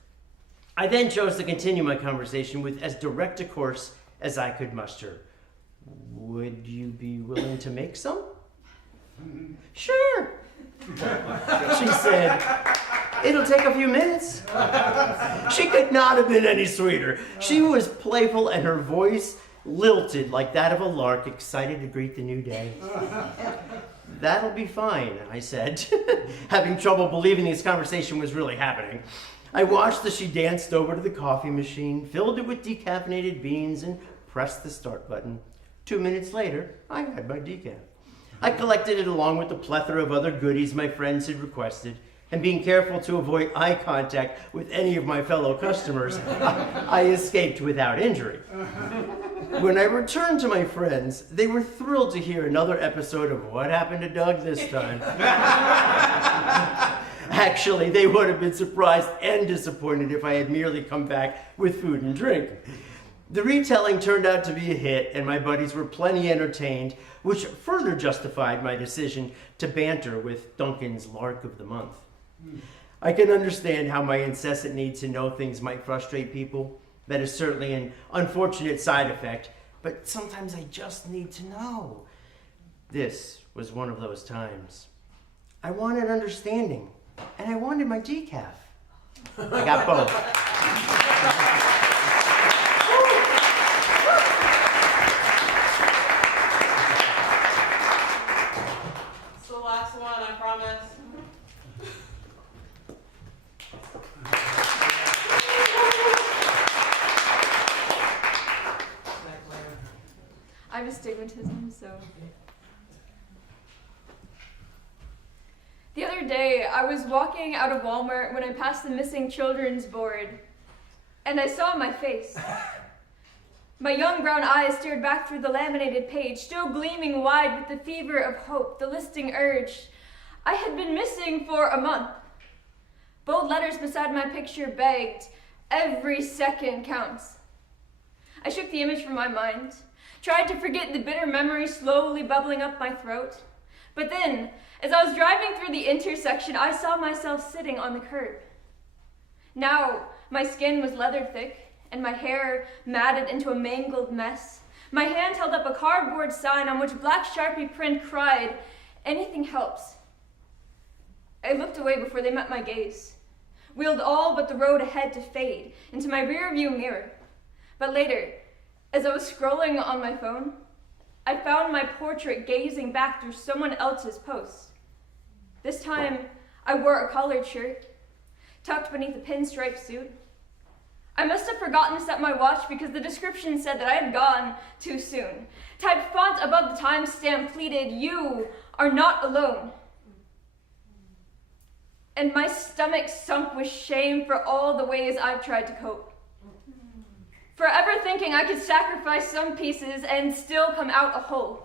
I then chose to continue my conversation with as direct a course as I could muster. Would you be willing to make some? Sure, she said. It'll take a few minutes. She could not have been any sweeter. She was playful and her voice lilted like that of a lark excited to greet the new day. That'll be fine, I said, having trouble believing this conversation was really happening. I watched as she danced over to the coffee machine, filled it with decaffeinated beans, and pressed the start button. 2 minutes later, I had my decaf. I collected it along with the plethora of other goodies my friends had requested, and being careful to avoid eye contact with any of my fellow customers, I escaped without injury. When I returned to my friends, they were thrilled to hear another episode of What Happened to Doug this time. Actually, they would have been surprised and disappointed if I had merely come back with food and drink. The retelling turned out to be a hit, and my buddies were plenty entertained, which further justified my decision to banter with Duncan's Lark of the Month. I can understand how my incessant need to know things might frustrate people. That is certainly an unfortunate side effect, but sometimes I just need to know. This was one of those times. I wanted understanding, and I wanted my decaf. I got both. I have astigmatism, so. The other day, I was walking out of Walmart when I passed the missing children's board, and I saw my face. My young brown eyes stared back through the laminated page, still gleaming wide with the fever of hope, the listing urged. I had been missing for a month. Bold letters beside my picture begged, every second counts. I shook the image from my mind, tried to forget the bitter memory slowly bubbling up my throat, But then, as I was driving through the intersection, I saw myself sitting on the curb. Now, my skin was leather thick, and my hair matted into a mangled mess. My hand held up a cardboard sign on which black Sharpie print cried, "Anything helps." I looked away before they met my gaze, wheeled all but the road ahead to fade into my rearview mirror. But later, as I was scrolling on my phone, I found my portrait gazing back through someone else's post. This time, I wore a collared shirt, tucked beneath a pinstripe suit. I must have forgotten to set my watch because the description said that I had gone too soon. Typed font above the timestamp pleaded, "You are not alone." And my stomach sunk with shame for all the ways I've tried to cope. Forever thinking I could sacrifice some pieces and still come out a whole.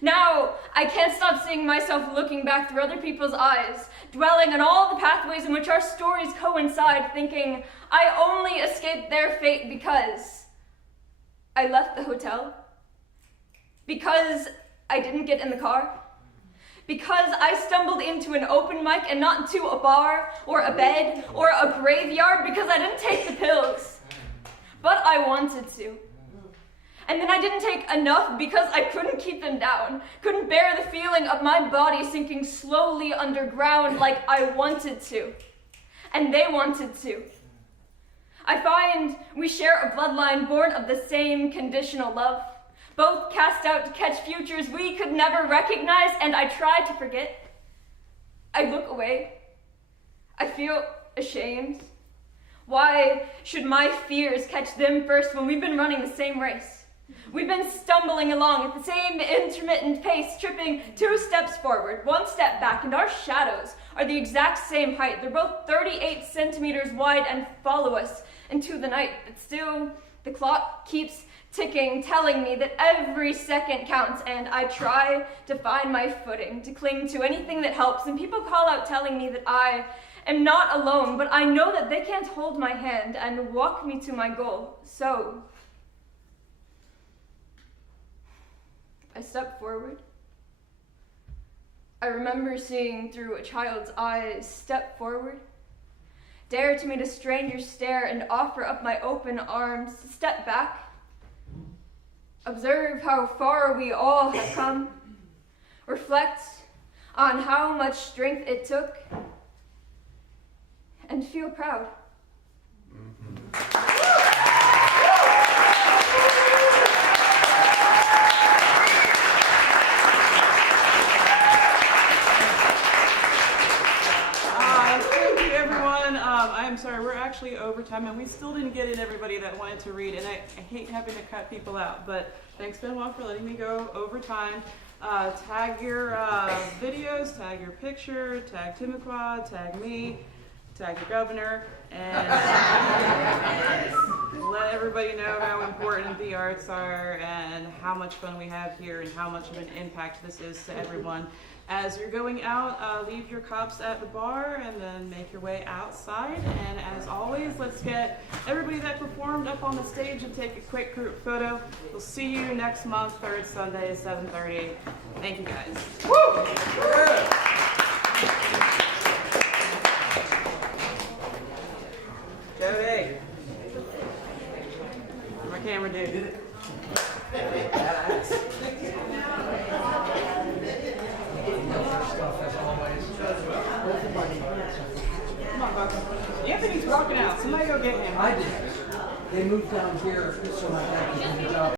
Now, I can't stop seeing myself looking back through other people's eyes, dwelling on all the pathways in which our stories coincide, thinking I only escaped their fate because I left the hotel, because I didn't get in the car, because I stumbled into an open mic and not into a bar or a bed or a graveyard, because I didn't take the pills, but I wanted to. And then I didn't take enough because I couldn't keep them down, couldn't bear the feeling of my body sinking slowly underground like I wanted to, and they wanted to. I find we share a bloodline born of the same conditional love, both cast out to catch futures we could never recognize, and I try to forget. I look away. I feel ashamed. Why should my fears catch them first when we've been running the same race? We've been stumbling along at the same intermittent pace, tripping 2 steps forward, 1 step back, and our shadows are the exact same height. They're both 38 centimeters wide and follow us into the night, but still the clock keeps ticking, telling me that every second counts, and I try to find my footing, to cling to anything that helps, and people call out telling me that I am not alone, but I know that they can't hold my hand and walk me to my goal. So I step forward. I remember seeing through a child's eyes, step forward, dare to meet a stranger's stare and offer up my open arms, step back, observe how far we all have come, reflect on how much strength it took, and feel proud. I'm sorry, we're actually over time, and we still didn't get in everybody that wanted to read, and I hate having to cut people out, but thanks, Benoit, for letting me go over time. Tag your videos, tag your picture, tag Timucua, tag me, tag your governor, and let everybody know how important the arts are and how much fun we have here and how much of an impact this is to everyone. As you're going out, leave your cups at the bar and then make your way outside. And as always, let's get everybody that performed up on the stage and take a quick group photo. We'll see you next month, 3rd Sunday, 7:30. Thank you guys. Woo! Jody. My camera dude. Stuff as always. Come on, Buck. Anthony's walking out. Somebody go get him. I did. They moved down here so my dad could do the job.